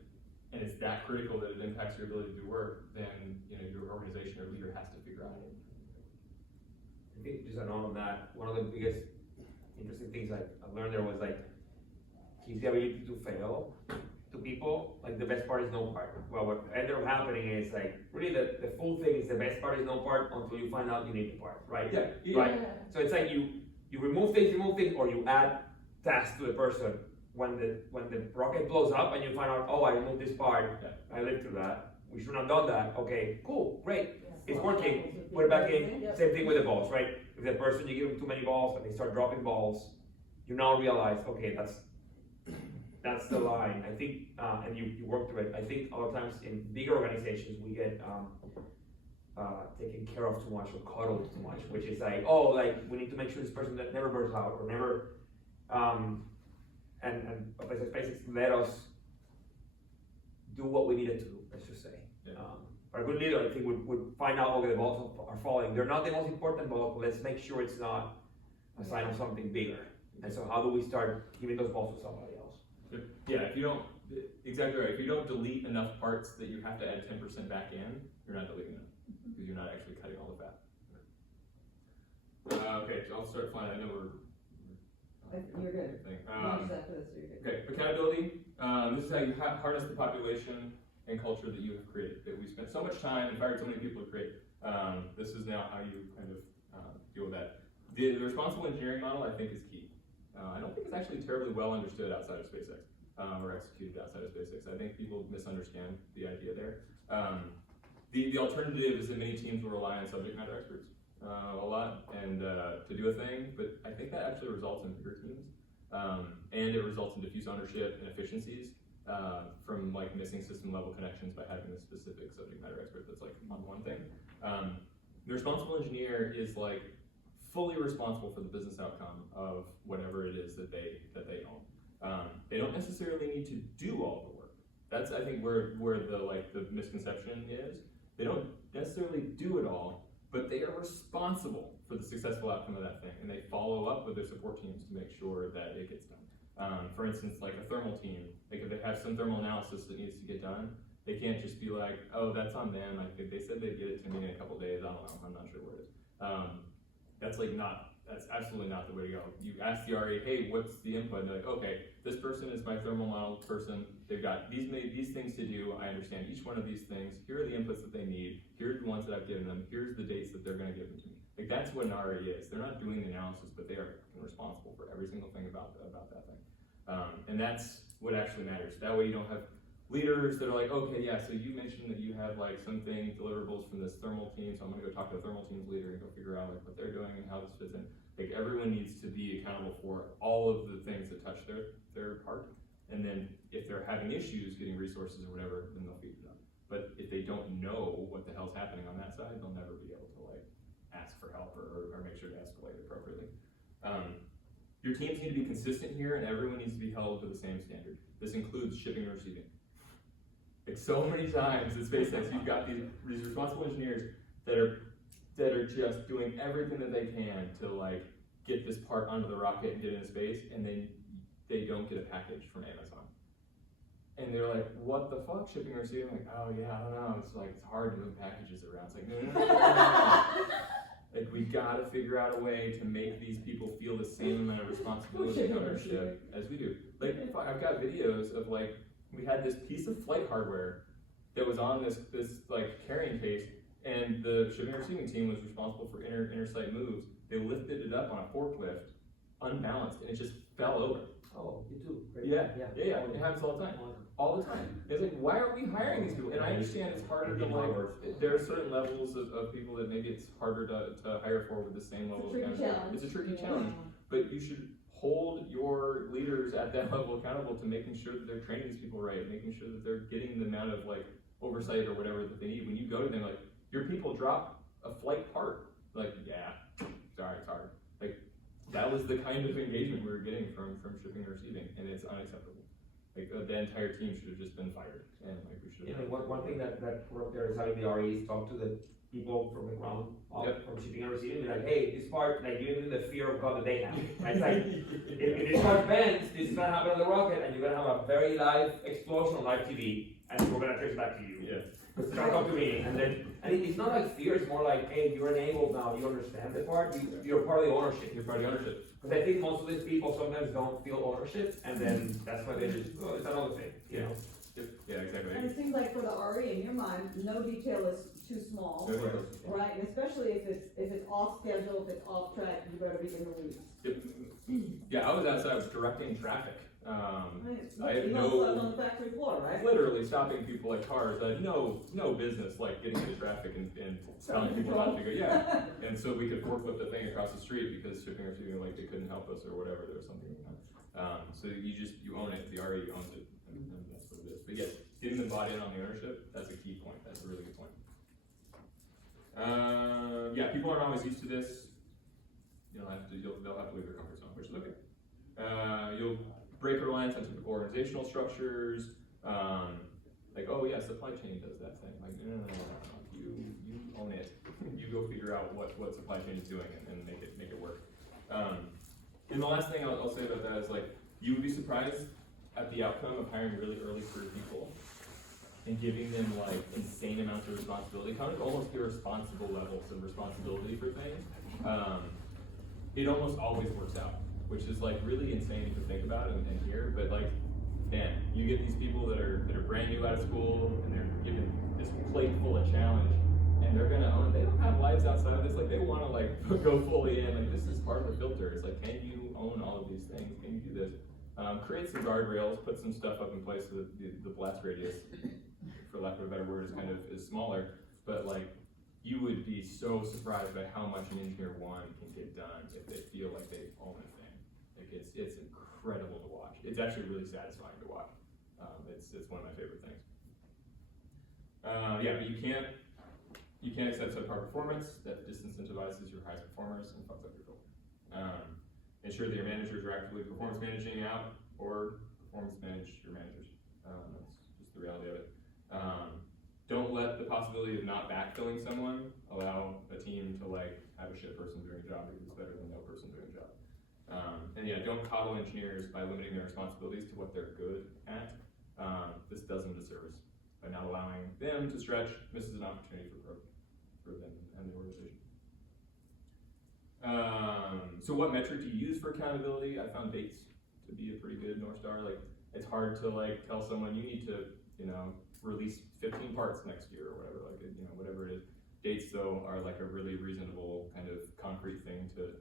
and it's that critical that it impacts your ability to do work, then your organization or leader has to figure out. I think just a note on that, one of the biggest interesting things I learned there was like, give the ability to fail to people. Like the best part is no part. Well, what ended up happening is like, really the full thing is the best part is no part until you find out you need the part, right? Yeah. Right. So it's like you remove things, or you add tasks to the person. When the rocket blows up and you find out, oh, I removed this part, I lived through that. We shouldn't have done that. Okay, cool, great. It's working, put it back in. Same thing with the balls, right? If the person, you give them too many balls and they start dropping balls, you now realize, okay, that's the line. I think, and you work through it. I think a lot of times in bigger organizations, we get taken care of too much or coddled too much, which is like, oh, like we need to make sure this person that never burns out or never, and SpaceX let us do what we needed to do, let's just say. Yeah. But a good leader, I think, would find out, okay, the balls are falling. They're not the most important balls, but let's make sure it's not a sign of something bigger. And so how do we start giving those balls to somebody else? Yeah, if you don't, exactly right. If you don't delete enough parts that you have to add 10% back in, you're not deleting them because you're not actually cutting all the fat. Okay, so I'll start flying. I know You're good. Launch that for this, you're good. Okay, accountability. This is how you harness the population and culture that you have created, that we spent so much time and fired so many people to create. This is now how you kind of deal with that. The responsible engineering model, I think, is key. I don't think it's actually terribly well understood outside of SpaceX, or executed outside of SpaceX. I think people misunderstand the idea there. The alternative is that many teams will rely on subject matter experts a lot and to do a thing, but I think that actually results in bigger teams, and it results in diffuse ownership and efficiencies from like missing system level connections by having a specific subject matter expert that's like on one thing. The responsible engineer is like fully responsible for the business outcome of whatever it is that they own. They don't necessarily need to do all the work. That's I think where the misconception is. They don't necessarily do it all, but they are responsible for the successful outcome of that thing, and they follow up with their support teams to make sure that it gets done. For instance, like a thermal team, like if they have some thermal analysis that needs to get done, They can't just be like, oh, that's on them, they said they'd get it to me in a couple days, I don't know, I'm not sure where it is. That's absolutely not the way to go. You ask the RE, hey, what's the input? And they're like, okay, this person is my thermal model person, they've got these things to do, I understand each one of these things, here are the inputs that they need, here are the ones that I've given them, here's the dates that they're gonna give them to me. Like, that's what an RE is. They're not doing the analysis, but they are responsible for every single thing about that thing. And that's what actually matters. That way you don't have leaders that are like, okay, yeah, so you mentioned that you have like something deliverables from this thermal team, so I'm gonna go talk to the thermal team's leader and go figure out like what they're doing and how this fits in. Like, everyone needs to be accountable for all of the things that touch their part. And then if they're having issues getting resources or whatever, then they'll feed it up. But if they don't know what the hell's happening on that side, they'll never be able to like ask for help or make sure to escalate appropriately. Your teams need to be consistent here, and everyone needs to be held to the same standard. This includes shipping and receiving. Like, so many times in SpaceX, you've got these responsible engineers that are just doing everything that they can to like get this part onto the rocket and get into space, and then they don't get a package from Amazon. And they're like, what the fuck, shipping and receiving? Like, oh yeah, I don't know, it's like, it's hard to move packages around. It's like, no. Like, we gotta figure out a way to make these people feel the same amount of responsibility and ownership as we do. Like, I've got videos of like, we had this piece of flight hardware that was on this like carrying case, and the shipping and receiving team was responsible for inter-site moves. They lifted it up on a forklift, unbalanced, and it just fell over. Oh, you too. Right? Yeah. It happens all the time. All the time. It's like, why are we hiring these people? And I understand it's harder to like, there are certain levels of people that maybe it's harder to hire for with the same level of accountability. It's a tricky challenge, but you should hold your leaders at that level accountable to making sure that they're training these people right, making sure that they're getting the amount of like oversight or whatever that they need. When you go to them, like, your people drop a flight part, like, yeah, sorry, it's hard. Like, that was the kind of engagement we were getting from shipping and receiving, and it's unacceptable. Like, the entire team should have just been fired, and like, we should have. One thing that worked there is having the REs talk to the people from the ground up, from shipping and receiving, be like, hey, this part, like, give them the fear of God that they have. Right? It's like, if this part bends, this is gonna happen on the rocket, and you're gonna have a very live explosion on live TV, and we're gonna trace back to you. Yeah. Come to me, and it's not like fear, it's more like, hey, you're enabled now, you understand the part, you're part of the ownership. You're part of the ownership. Because I think most of these people sometimes don't feel ownership, and then that's why they just, oh, it's another thing, you know? Yeah, exactly. And it seems like for the RE, in your mind, no detail is too small, No details. right? And especially if it's off schedule, if it's off track, you better be in the weeds. Yep. Yeah, I was outside directing traffic. I have You no, don't on the factory floor, right? literally stopping people like cars that had no business like getting into traffic and telling people not to go. Yeah, and so we could forklift the thing across the street because shipping or receiving, like, they couldn't help us or whatever. There was something going on. So you own it. The RE owns it, and that's what it is. But yes, getting them bought in on the ownership, that's a key point. That's a really good point. Yeah, people aren't always used to this. They'll have to leave their comfort zone, which is okay. You'll break reliance on typical organizational structures, like, oh yeah, supply chain does that thing. Like, no. You own it. You go figure out what supply chain is doing and make it work. And the last thing I'll say about that is, like, you would be surprised at the outcome of hiring really early career people and giving them like insane amounts of responsibility, kind of almost irresponsible levels of responsibility for things. It almost always works out, which is like really insane to think about and hear, but like, man, you get these people that are brand new out of school and they're given this plate full of challenge, and they're gonna own it. They don't have lives outside of this. Like, they want to like go fully in. Like, this is part of the filter. It's like, can you own all of these things? Can you do this? Create some guardrails, put some stuff up in place so that the blast radius, for lack of a better word, is smaller. But like, you would be so surprised by how much an engineer one can get done if they feel like they own a thing. Like, it's incredible to watch. It's actually really satisfying to watch. It's one of my favorite things. Yeah, but you can't accept subpar performance that disincentivizes your highest performers and fucks up your filter. Ensure that your managers are actively performance managing out or performance manage your managers. That's just the reality of it. Don't let the possibility of not backfilling someone allow a team to like have a shit person doing a job because it's better than no person doing a job. And yeah, don't coddle engineers by limiting their responsibilities to what they're good at. This does them a disservice. by not allowing them to stretch, misses an opportunity for them and the organization. So what metric do you use for accountability? I found dates to be a pretty good North Star. Like, it's hard to like tell someone you need to, release 15 parts next year or whatever, like, whatever it is. Dates though are like a really reasonable kind of concrete thing to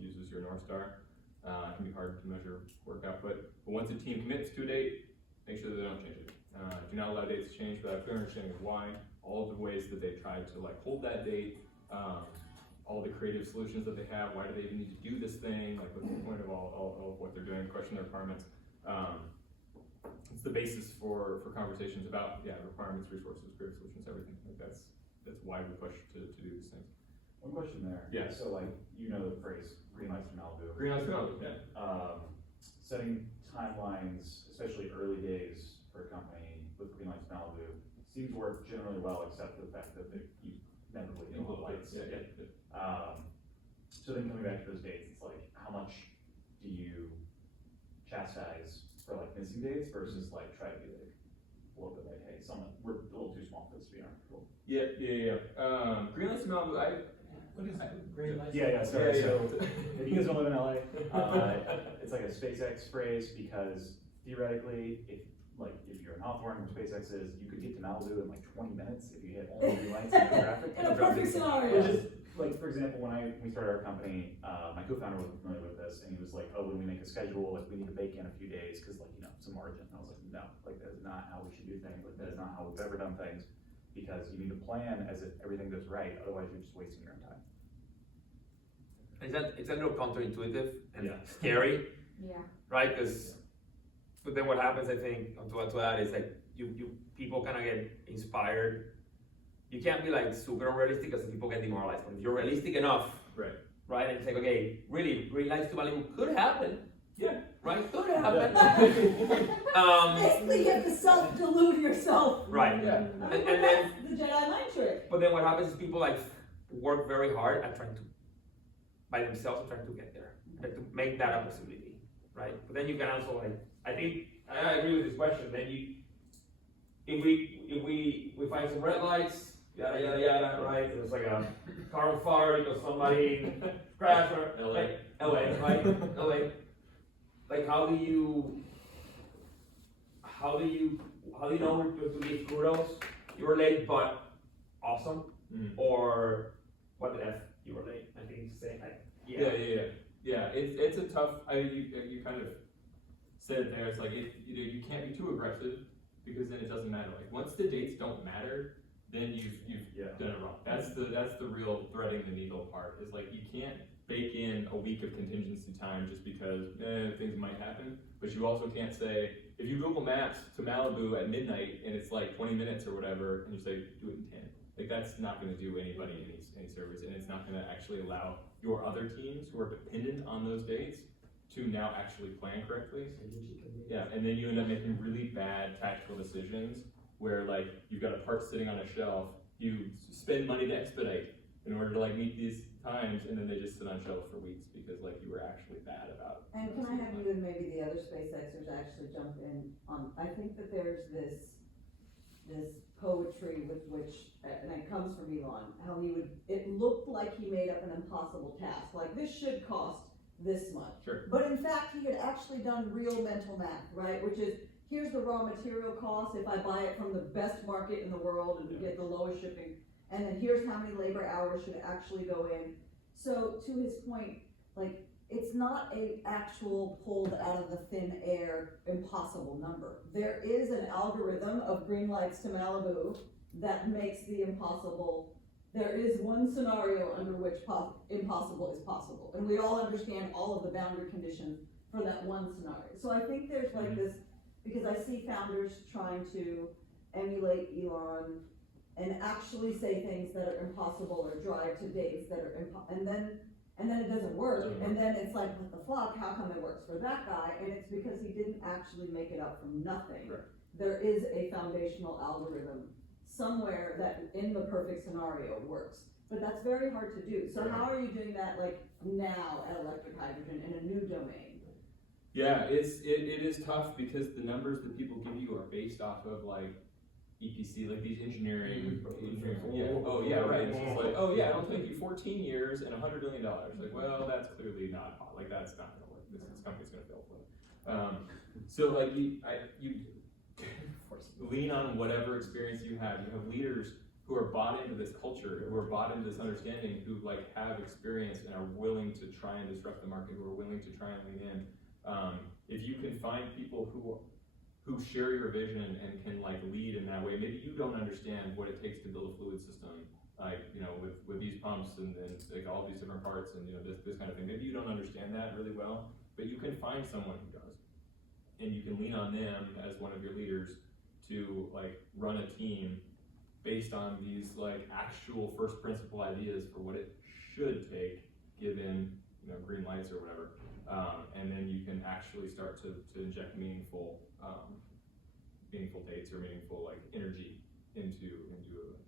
use as your North Star. It can be hard to measure work output, but once a team commits to a date, make sure that they don't change it. Do not allow dates to change without a clear understanding of why. All of the ways that they tried to like hold that date, all the creative solutions that they have, why do they even need to do this thing, like what's the point of all of what they're doing, question their requirements. It's the basis for conversations about requirements, resources, creative solutions, everything. Like that's why we push to do these things. One question there. Yeah. So like, the phrase green lights from Malibu. Green lights go, yeah. Setting timelines, especially early days for a company with green lights from Malibu, seems to work generally well, except for the fact that you inevitably hit all the lights. Yeah. So then coming back to those dates, it's like, how much do you chastise for like missing dates versus like try to be like a little bit like, hey, we're a little too small for this to be uncomfortable. Yeah. Green lights from Malibu, What is that? Green lights? Yeah, sorry. Yeah. So if you guys don't live in LA, it's like a SpaceX phrase because theoretically, if you're in Hawthorne, where SpaceX is, you could get to Malibu in like 20 minutes if you hit all the green lights and no traffic. In a perfect scenario. Which is, like, for example, when we started our company, my co-founder wasn't familiar with this, and he was like, oh, when we make a schedule, like, we need to bake in a few days, because, like, some margin. And I was like, no, like, that is not how we should do things. Like, that is not how we've ever done things, because you need to plan as if everything goes right, otherwise you're just wasting your own time. It's a little counterintuitive and Yeah. scary, Yeah. right? But then what happens, I think, to that is like you people kind of get inspired. You can't be like super unrealistic because people get demoralized. But if you're realistic enough, Right. right, and it's like, okay, really, green lights to Malibu could happen, Yeah. right? Could happen. Basically, you have to self-delude yourself. Right. Yeah. I And mean, then- that's the Jedi mind trick. But then what happens is people like work very hard at trying to, by themselves, trying to get there, and to make that a possibility, right? But then you can also like, I think, and I agree with this question. Then if we find some red lights, yada yada yada, right? There's like a car on fire because somebody crashed or LA. LA, right? LA. Like how do you know to give kudos? You were late, but awesome. Mm. Or what the F, you were late. I think it's saying like, Yeah. It's a tough. You kind of said it there. It's like you can't be too aggressive because then it doesn't matter. Like once the dates don't matter, then you've done it wrong. That's the real threading the needle part. Is like you can't bake in a week of contingency time just because things might happen. But you also can't say if you Google Maps to Malibu at midnight and it's like 20 minutes or whatever, and you say do it in 10. Like that's not going to do anybody any service, and it's not going to actually allow your other teams who are dependent on those dates to now actually plan correctly. Yeah, and then you end up making really bad tactical decisions where like you've got a part sitting on a shelf, you spend money to expedite in order to like meet these times, and then they just sit on shelves for weeks because like you were actually bad about. And can I have you and maybe the other SpaceXers actually jump in on, I think that there's this poetry with which, and it comes from Elon, how it looked like he made up an impossible task, like this should cost this much. Sure. But in fact, he had actually done real mental math, right? Which is, here's the raw material cost if I buy it from the best market in the world and get the lowest shipping, and then here's how many labor hours should actually go in. So to his point, like, it's not a actual pulled out of the thin air impossible number. There is an algorithm of green lights to Malibu that makes the impossible. There is one scenario under which impossible is possible. And we all understand all of the boundary conditions for that one scenario. So I think there's like this, because I see founders trying to emulate Elon and actually say things that are impossible or drive to dates that are and then it doesn't work, and then it's like, what the fuck, how come it works for that guy? And it's because he didn't actually make it up from nothing. Right. There is a foundational algorithm somewhere that in the perfect scenario works, but that's very hard to do. So how are you doing that like now at Electric Hydrogen in a new domain? Yeah, it is tough because the numbers that people give you are based off of like EPC, like these engineering, Mhm. yeah, oh yeah, right, it's just like, oh yeah, it'll take you 14 years and $100 million, like, well, that's clearly not, like, that's not gonna work, this company's gonna fail for it. So like, you of course, lean on whatever experience you have leaders who are bought into this culture, who are bought into this understanding, who like have experience and are willing to try and disrupt the market, who are willing to try and lean in. If you can find people who share your vision and can like lead in that way, maybe you don't understand what it takes to build a fluid system, like, you know, with these pumps and like all these different parts and, you know, this kind of thing. Maybe you don't understand that really well, but you can find someone who does. And you can lean on them as one of your leaders to like run a team based on these like actual first principle ideas for what it should take given, you know, green lights or whatever. And then you can actually start to inject meaningful dates or meaningful like energy into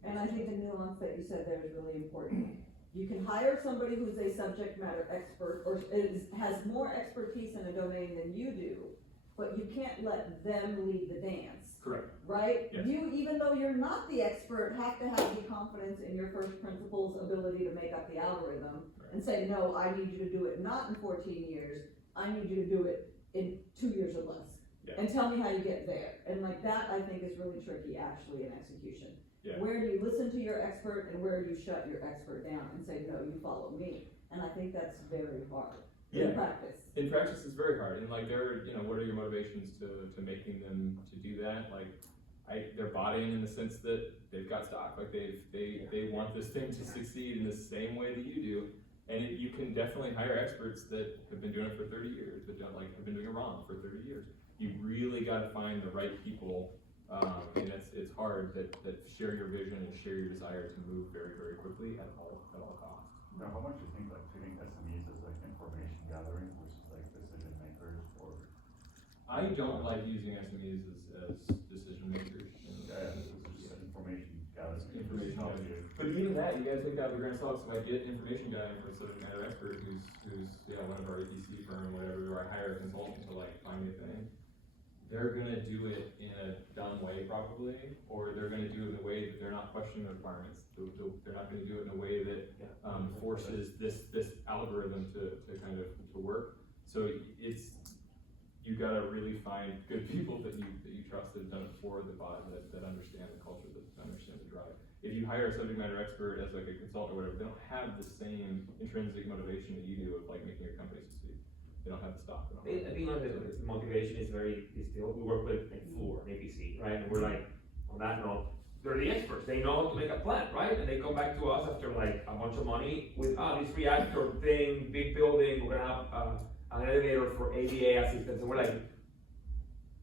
And I think the nuance that you said there is really important. You can hire somebody who's a subject matter expert or has more expertise in a domain than you do, but you can't let them lead the dance. Correct. Right? Yes. You, even though you're not the expert, have to have the confidence in your first principles ability to make up the algorithm and say, no, I need you to do it not in 14 years, I need you to do it in 2 years or less. Yeah. And tell me how you get there. And like that, I think is really tricky actually in execution. Yeah. Where do you listen to your expert and where do you shut your expert down and say, no, you follow me? And I think that's very hard in practice. In practice, it's very hard, and like, you know, what are your motivations to making them to do that? Like, they're bought in the sense that they've got stock, like they want this thing to succeed in the same way that you do, and you can definitely hire experts that have been doing it for 30 years, but don't, like, have been doing it wrong for 30 years. You really got to find the right people, and it's hard that share your vision and share your desire to move very, very quickly at all costs. Now, how much do you think like treating SMEs as like information gathering versus like decision makers, or? I don't like using SMEs as decision makers. Yeah, this is just information gathering. Information How gathering. you- But even that, you guys take that with a grain of salt. So if I get information guy from a subject matter expert who's one of our EPC firm, whatever, or I hire a consultant to like find me a thing, they're gonna do it in a dumb way probably, or they're gonna do it in a way that they're not questioning the requirements. They're not gonna do it in a way that forces this algorithm to kind of to work. So you gotta really find good people that you trust that have done it before, that understand the culture, that understand the drive. If you hire a subject matter expert as like a consultant or whatever, they don't have the same intrinsic motivation that you do of like making your company succeed. They don't have the stock. I think the motivation is still, we work with like Fluor, APC, right? And we're like, on that note, they're the experts, they know how to make a plan, right? And they come back to us after like a bunch of money with, this reactor thing, big building, we're gonna have an elevator for ADA assistance, and we're like,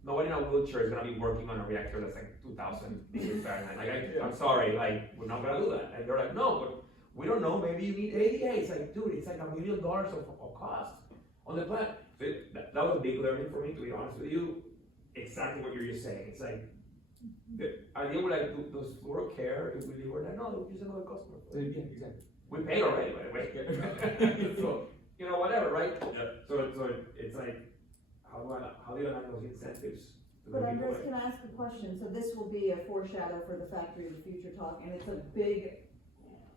nobody in a wheelchair is gonna be working on a reactor that's like 2,000 degrees Fahrenheit. Like, I'm sorry, like, we're not gonna do that. And they're like, no, but we don't know, maybe you need ADA. It's like, dude, it's like $1 million of cost on the plan. So that was a big learning for me, to be honest with you. Exactly what you're just saying. It's like, the idea would like, does Fluor care if we leave or no, we'll use another customer. Yeah, exactly. We paid already, by the way. So, you know, whatever, right? Yeah. So it's like, how do you align those incentives? to But the Andres, people? can I ask a question? So this will be a foreshadow for the Factory of the Future talk, and it's a big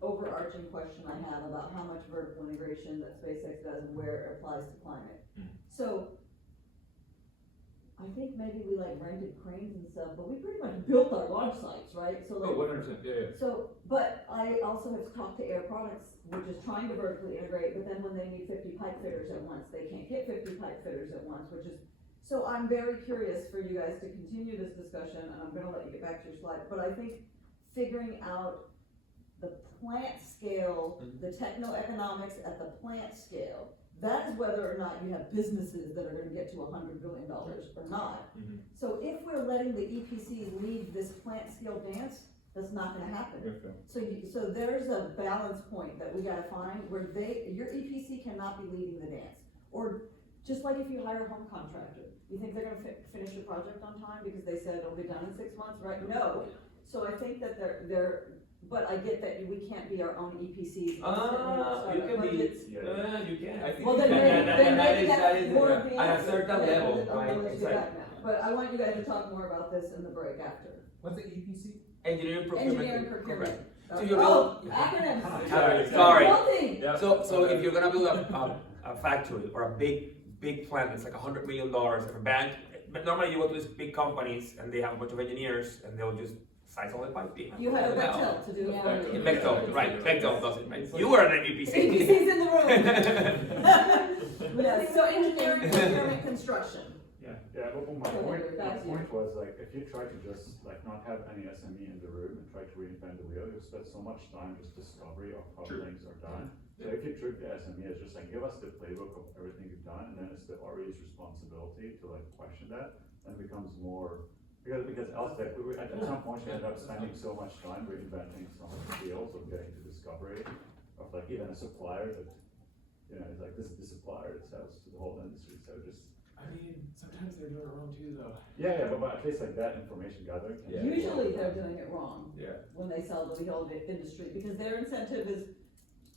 overarching question I have about how much vertical integration that SpaceX does and where it applies to climate. So, I think maybe we like rented cranes and stuff, but we pretty much built our launch sites, right? So like, 100%, yeah. so, but I also have talked to Air Products, which is trying to vertically integrate, but then when they need 50 pipe fitters at once, they can't get 50 pipe fitters at once, which is, so I'm very curious for you guys to continue this discussion, and I'm gonna let you get back to your slide, but I think figuring out the plant scale, the techno-economics at the plant scale, that is whether or not you have businesses that are gonna get to $100 billion or not. Mhm. So if we're letting the EPCs lead this plant scale dance, that's not gonna happen. Okay. So there's a balance point that we gotta find where your EPC cannot be leading the dance. Or just like if you hire a home contractor, you think they're gonna finish your project on time because they said it'll be done in 6 months, right? No. So I think that but I get that we can't be our own EPCs. You can be, you can. I think Well, then maybe that that's is more of the at a answer. certain level, I'm right? gonna It's do like, that now. But I want you guys to talk more about this in the break after. What's the EPC? Engineering procurement. Engineering procurement. Correct. So you build- Oh, acronyms. Sorry. Building. Yeah. So if you're gonna build a factory or a big plant, it's like $100 million at a bank. But normally you go to these big companies and they have a bunch of engineers and they'll just size all the piping. You had a Well, Bechtel to do it for you. Bechtel, right, Bechtel does it, right? You were an EPC. ABC's in the room. Yeah, so engineering, procurement, construction. Yeah, but my Go point, ahead, that's you. was like, if you try to just like not have any SME in the room and try to reinvent the wheel, you spend so much time just discovery of how True. things are done. So if you treat the SME as just like, give us the playbook of everything you've done, and then it's the RE's responsibility to like question that, then it becomes more, because else like, at some point you end up spending so much time reinventing some of the fields of getting to discovery of like even a supplier that, you know, it's like this is the supplier that sells to the whole industry, so just. I mean, sometimes they do it wrong too, though. Yeah, but at least like that information gathering. can Yeah. be Usually well they're done. doing it wrong Yeah. when they sell to the whole industry, because their incentive is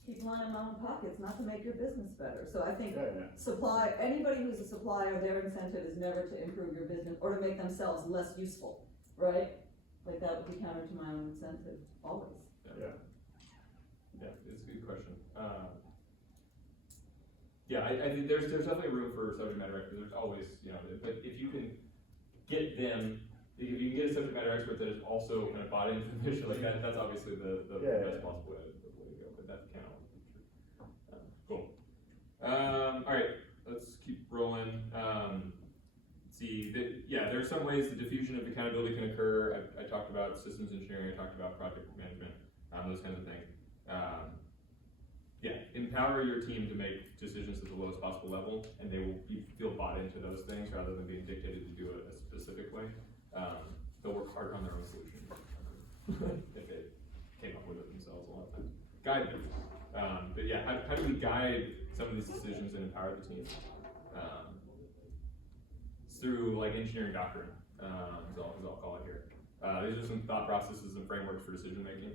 keep lining my own pockets, not to make your business better. So I think Yeah. anybody who's a supplier, their incentive is never to improve your business or to make themselves less useful, right? Like that would be counter to my own incentive, always. Yeah. Yeah, it's a good question. Yeah, I think there's definitely room for subject matter experts. There's always, you know, but if you can get them, if you can get a subject matter expert that is also kind of bought into the mission, like that's obviously the Yeah. best possible way to go. But that can't always be true. Cool. All right, let's keep rolling. There are some ways the diffusion of accountability can occur. I talked about systems engineering. I talked about project management. Those kinds of things. Empower your team to make decisions at the lowest possible level, and they will feel bought into those things rather than being dictated to do it a specific way. They'll work harder on their own solution if they came up with it themselves a lot of times. Guide them. But yeah, how do we guide some of these decisions and empower the team? It's through like engineering doctrine, is I'll call it here. These are some thought processes and frameworks for decision making.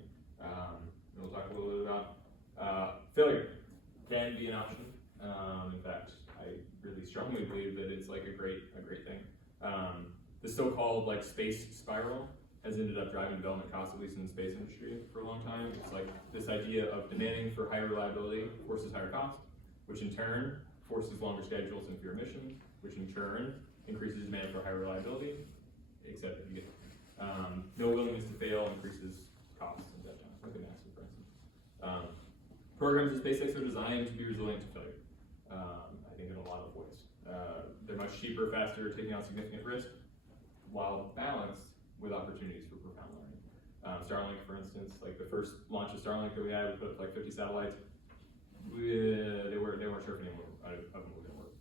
We'll talk a little bit about failure can be an option. In fact, I really strongly believe that it's like a great thing. The so-called like space spiral has ended up driving development costs, at least in the space industry, for a long time. It's like this idea of demanding for higher reliability forces higher costs, which in turn forces longer schedules and fewer missions, which in turn increases demand for higher reliability, except if you get no willingness to fail increases costs and debt time, like a NASA, for instance. Programs in SpaceX are designed to be resilient to failure, I think in a lot of ways. They're much cheaper, faster, taking on significant risk, while balanced with opportunities for profound learning. Starlink, for instance, like the first launch of Starlink that we had, we put up like 50 satellites. They weren't sure if any of them were going to work.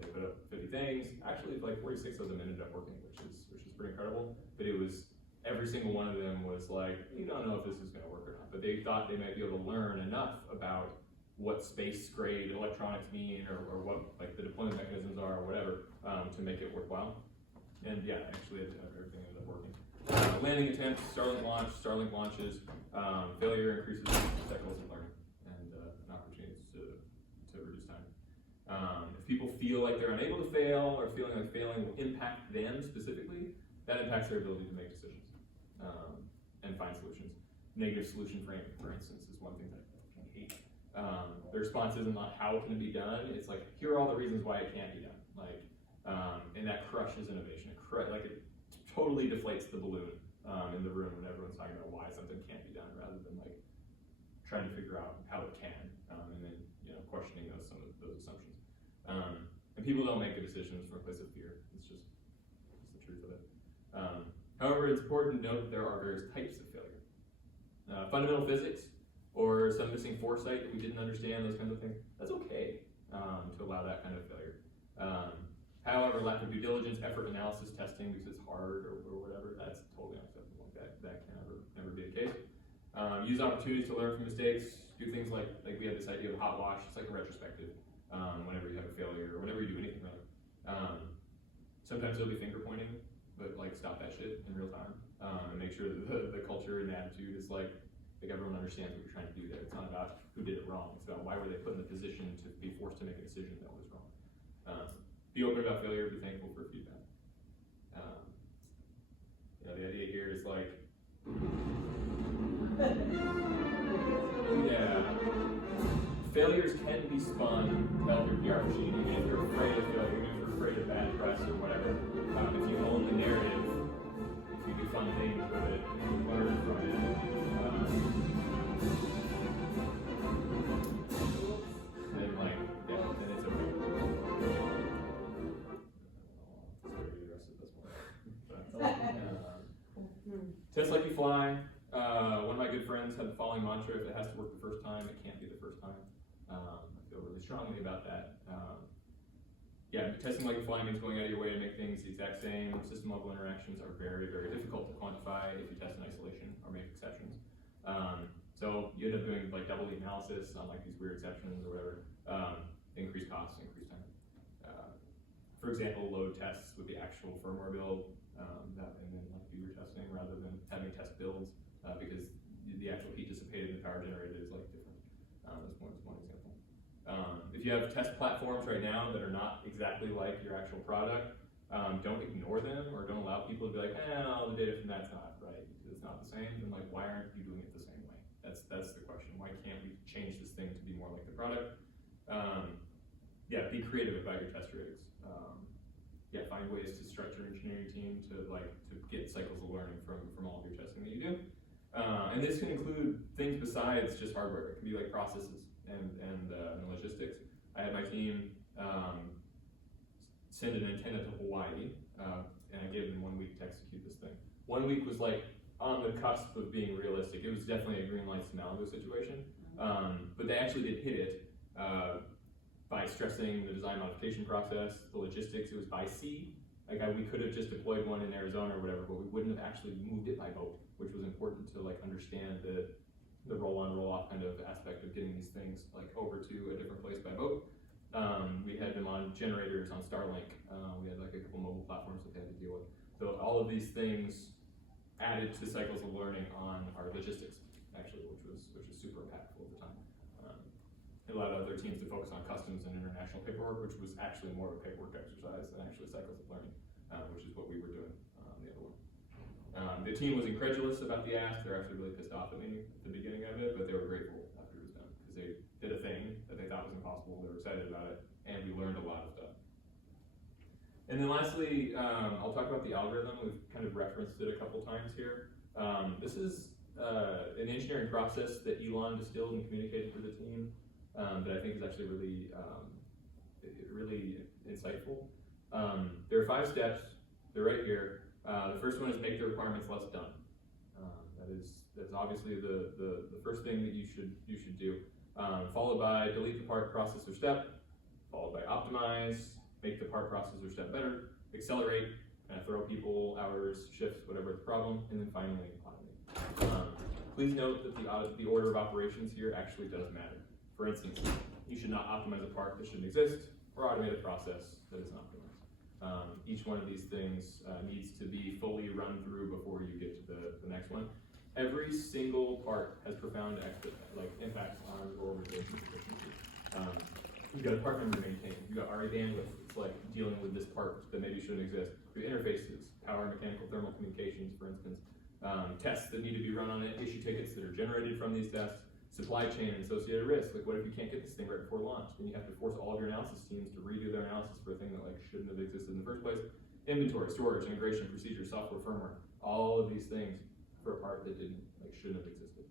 They put up 50 things. Actually, like 46 of them ended up working, which is pretty incredible. But it was every single one of them was like, we don't know if this is going to work or not. But they thought they might be able to learn enough about what space-grade electronics mean, or what like the deployment mechanisms are, or whatever, to make it worthwhile. And yeah, actually, everything ended up working. Landing attempts, Starlink launches, failure increases cycles of learning and opportunities to reduce time. If people feel like they're unable to fail, or feeling like failing will impact them specifically, that impacts their ability to make decisions and find solutions. Negative solution framing, for instance, is one thing that I hate. The response isn't like, how can it be done? It's like, here are all the reasons why it can't be done. Like, and that crushes innovation. It totally deflates the balloon in the room when everyone's talking about why something can't be done, rather than like trying to figure out how it can, and then questioning some of those assumptions. And people don't make good decisions from a place of fear. It's the truth of it. However, it's important to note that there are various types of failure. Fundamental physics, or some missing foresight that we didn't understand, those kinds of things, that's okay to allow that kind of failure. However, lack of due diligence, effort analysis, testing because it's hard or whatever, that's totally unacceptable. That can never be the case. Use opportunities to learn from mistakes, do things like we had this idea of hot wash, it's like a retrospective, whenever you have a failure, or whenever you do anything really. Sometimes it'll be finger pointing, but like stop that shit in real time, and make sure that the culture and the attitude is like everyone understands what you're trying to do there. It's not about who did it wrong, it's about why were they put in the position to be forced to make a decision that was wrong. Be open about failure, be thankful for feedback. You know, the idea here is like, yeah, failures can be spun to help your PR machine, even if you're afraid of failure, even if you're afraid of bad press or whatever. If you own the narrative, if you do fun things with it, you learn from it. Then like, yeah, then it's okay. Sorry to be the rest of this one. Test like you fly. One of my good friends had the following mantra: if it has to work the first time, it can't be the first time. I feel really strongly about that. Yeah, testing like you fly means going out of your way to make things the exact same. System level interactions are very, very difficult to quantify if you test in isolation or make exceptions. So you end up doing like double the analysis on like these weird exceptions or whatever. Increase costs, increase time. For example, load tests with the actual firmware build, and then like do your testing rather than having test builds, because the actual heat dissipated and the power generated is like different. That's one example. If you have test platforms right now that are not exactly like your actual product, don't ignore them or don't allow people to be like, all the data from that's not right. It's not the same. And like, why aren't you doing it the same way? That's the question. Why can't we change this thing to be more like the product? Yeah, be creative about your test rigs. Yeah, find ways to stretch your engineering team to get cycles of learning from all of your testing that you do. And this can include things besides just hardware. It can be like processes and logistics. I had my team send an antenna to Hawaii, and I gave them 1 week to execute this thing. 1 week was like on the cusp of being realistic. It was definitely a green lights to Malibu situation, but they actually did hit it by stressing the design modification process, the logistics. It was by sea. Like we could have just deployed one in Arizona or whatever, but we wouldn't have actually moved it by boat, which was important to like understand the roll-on, roll-off kind of aspect of getting these things like over to a different place by boat. We had them on generators on Starlink. We had like a couple mobile platforms that they had to deal with. So all of these things added to cycles of learning on our logistics, actually, which was super impactful at the time. It allowed other teams to focus on customs and international paperwork, which was actually more of a paperwork exercise than actually cycles of learning, which is what we were doing the other one. The team was incredulous about the ask. They're actually really pissed off at me at the beginning of it, but they were grateful after it was done because they did a thing that they thought was impossible. They were excited about it, and we learned a lot of stuff. And then lastly, I'll talk about the algorithm. We've kind of referenced it a couple times here. This is an engineering process that Elon distilled and communicated to the team that I think is actually really insightful. There are 5 steps. They're right here. The first one is make the requirements less done. That's obviously the first thing that you should do. Followed by delete the part processor step. Followed by optimize, make the part processor step better. Accelerate, kind of throw people, hours, shifts, whatever the problem, and then finally automate. Please note that the order of operations here actually does matter. For instance, you should not optimize a part that shouldn't exist or automate a process that is not optimized. Each one of these things needs to be fully run through before you get to the next one. Every single part has profound impacts on your organization's efficiency. You've got a part number to maintain. You've got RE bandwidth. It's like dealing with this part that maybe shouldn't exist. Your interfaces, power, mechanical, thermal communications, for instance. Tests that need to be run on it, issue tickets that are generated from these tests. Supply chain and associated risks. Like, what if you can't get this thing right before launch? Then you have to force all of your analysis teams to redo their analysis for a thing that shouldn't have existed in the first place. Inventory, storage, integration, procedure, software, firmware. All of these things for a part that shouldn't have existed.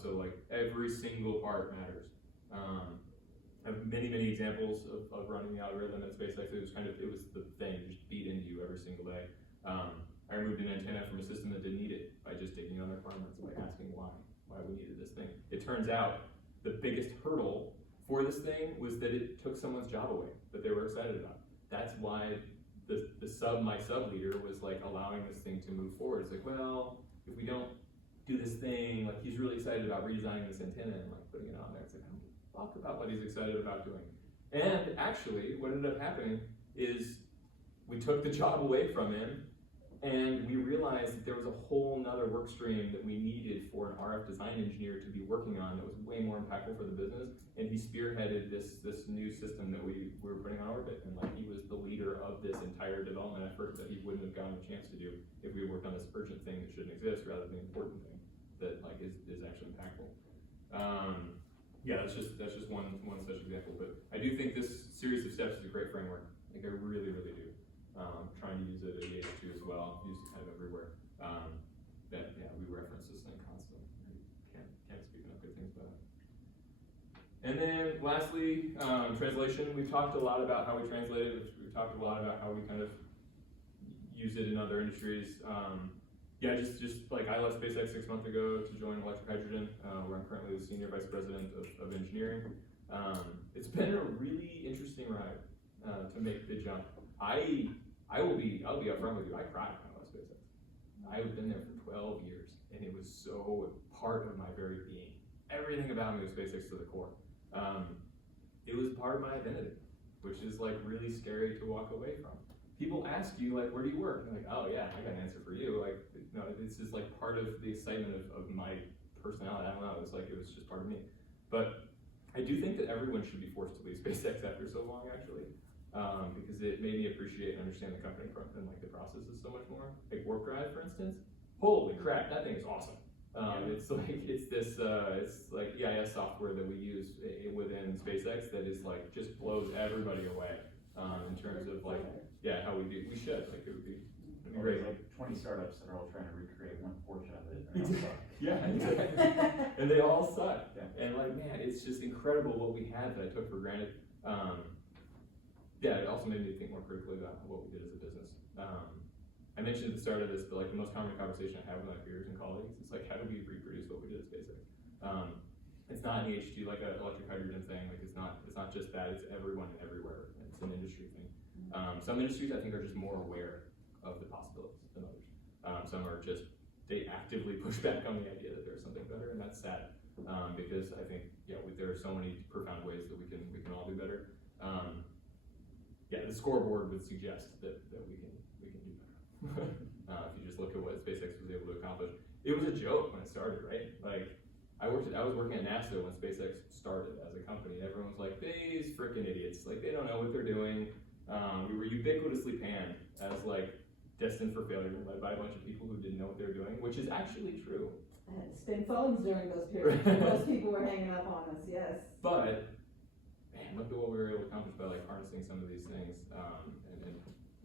So every single part matters. I have many examples of running the algorithm in SpaceX. It was the thing just beat into you every single day. I removed an antenna from a system that didn't need it by just digging on the requirements, by asking why we needed this thing. It turns out the biggest hurdle for this thing was that it took someone's job away that they were excited about. That's why my sub leader was allowing this thing to move forward. It's like, well, if we don't do this thing, he's really excited about redesigning this antenna and putting it on there. It's like, I don't give a fuck about what he's excited about doing. And actually, what ended up happening is we took the job away from him, And we realized that there was a whole nother work stream that we needed for an RF design engineer to be working on that was way more impactful for the business. And he spearheaded this new system that we were putting on orbit. And like, he was the leader of this entire development effort that he wouldn't have gotten a chance to do if we worked on this urgent thing that shouldn't exist rather than the important thing that like is actually impactful. Yeah, that's just one such example. But I do think this series of steps is a great framework. Like, I really, really do. Trying to use it at EH2 as well, use it kind of everywhere. We reference this thing constantly. Can't speak enough good things about it. And then lastly, translation. We've talked a lot about how we translate it. We've talked a lot about how we kind of use it in other industries. Just like I left SpaceX 6 months ago to join electric hydrogen, where I'm currently the senior vice president of engineering. It's been a really interesting ride to make the jump. I'll be upfront with you. I cried when I left SpaceX. I've been there for 12 years, and it was so part of my very being. Everything about me was SpaceX to the core. It was part of my identity, which is like really scary to walk away from. People ask you like, where do you work? And like, oh yeah, I got an answer for you. Like, no, this is like part of the excitement of my personality. I don't know. It was just part of me. But I do think that everyone should be forced to leave SpaceX after so long, actually. Because it made me appreciate and understand the company and like the processes so much more. Like Warp Drive, for instance. Holy crap, that thing is awesome. It's like EIS software that we use within SpaceX that is like just blows everybody away in terms of like how we do. We should like it would be great. There's like 20 startups that are all trying to recreate one portion of it. And they all suck. Yeah, exactly. And they all suck. Yeah. And like, man, it's just incredible what we had that I took for granted. It also made me think more critically about what we did as a business. I mentioned at the start of this, but like the most common conversation I have with my peers and colleagues is like, how do we reproduce what we did at SpaceX? It's not an EH2 like an electric hydrogen thing. Like it's not just that. It's everyone and everywhere. It's an industry thing. Some industries I think are just more aware of the possibilities than others. Some are just they actively push back on the idea that there's something better, and that's sad because I think there are so many profound ways that we can all do better. The scoreboard would suggest that we can do better. If you just look at what SpaceX was able to accomplish, it was a joke when it started, right? Like I was working at NASA when SpaceX started as a company. Everyone was like, these freaking idiots, like they don't know what they're doing. We were ubiquitously panned as like destined for failure, led by a bunch of people who didn't know what they were doing, which is actually true. I had to spin phones during those periods. Those people were hanging up on us, yes. But man, look at what we were able to accomplish by like harnessing some of these things and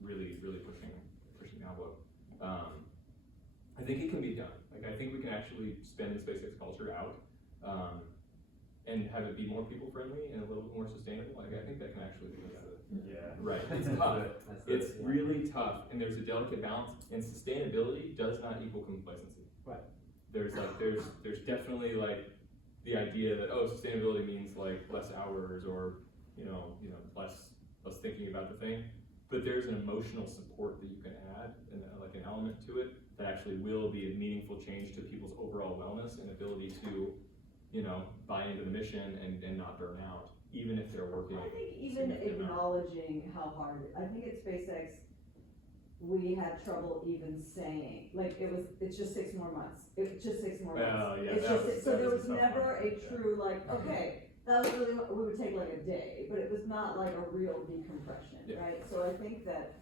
really pushing the envelope. I think it can be done. Like I think we can actually spin the SpaceX culture out and have it be more people friendly and a little bit more sustainable. Like I think that can actually be done. Yeah. Right. It's tough. It's really tough, and there's a delicate balance. And sustainability does not equal complacency. Right. There's definitely like the idea that sustainability means like less hours or less thinking about the thing, but there's an emotional support that you can add and like an element to it that actually will be a meaningful change to people's overall wellness and ability to buy into the mission and not burn out, even if they're working. I think even acknowledging how hard I think at SpaceX we had trouble even saying like it's just 6 more months. It's just 6 more months. Well, yeah, So there was a tough never one. a true like, okay, that was really we would take like a day, but it was not like a real decompression, right? So I think that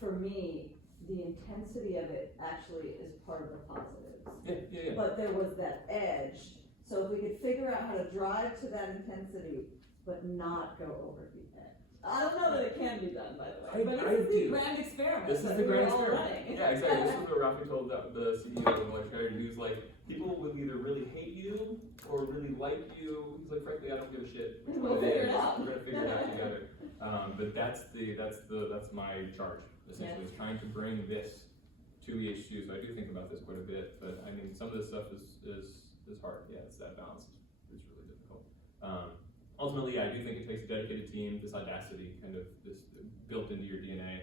for me, the intensity of it actually is part of the positives. Yeah. But there was that edge. So if we could figure out how to drive to that intensity, but not go over the edge. I don't know that it can be done, by the way. But this is the grand experiment. This is that the we grand were all experiment. running. Yeah, exactly. This is what Rafi told the CEO of Electric. He was like, people will either really hate you or really like you. He's like, frankly, I don't give a shit. Which We'll one it figure is. it out. We're gonna figure it out together. But that's my charge. Essentially, is trying to bring this to EH2. So I do think about this quite a bit. But I mean, some of this stuff is hard. Yeah, it's that balance. It's really difficult. Ultimately, I do think it takes a dedicated team, this audacity, kind of this built into your DNA,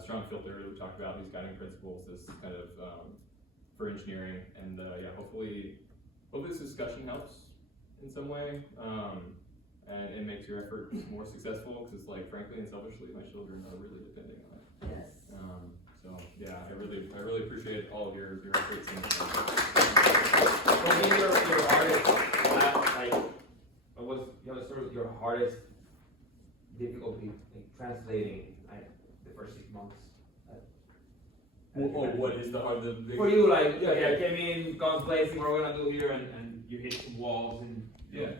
strong filter that we talked about, these guiding principles, this kind of for engineering, and hopefully this discussion helps in some way, and makes your effort more successful. Because, like, frankly and selfishly, my children are really depending on it. Yes. So. appreciate all of your efforts. For me, your hardest, like, what was sort of your hardest difficulty in translating, like, the first 6 months? What is the For you, like, yeah, came in, contemplating what we're gonna do here, and you hit some walls, and Yeah.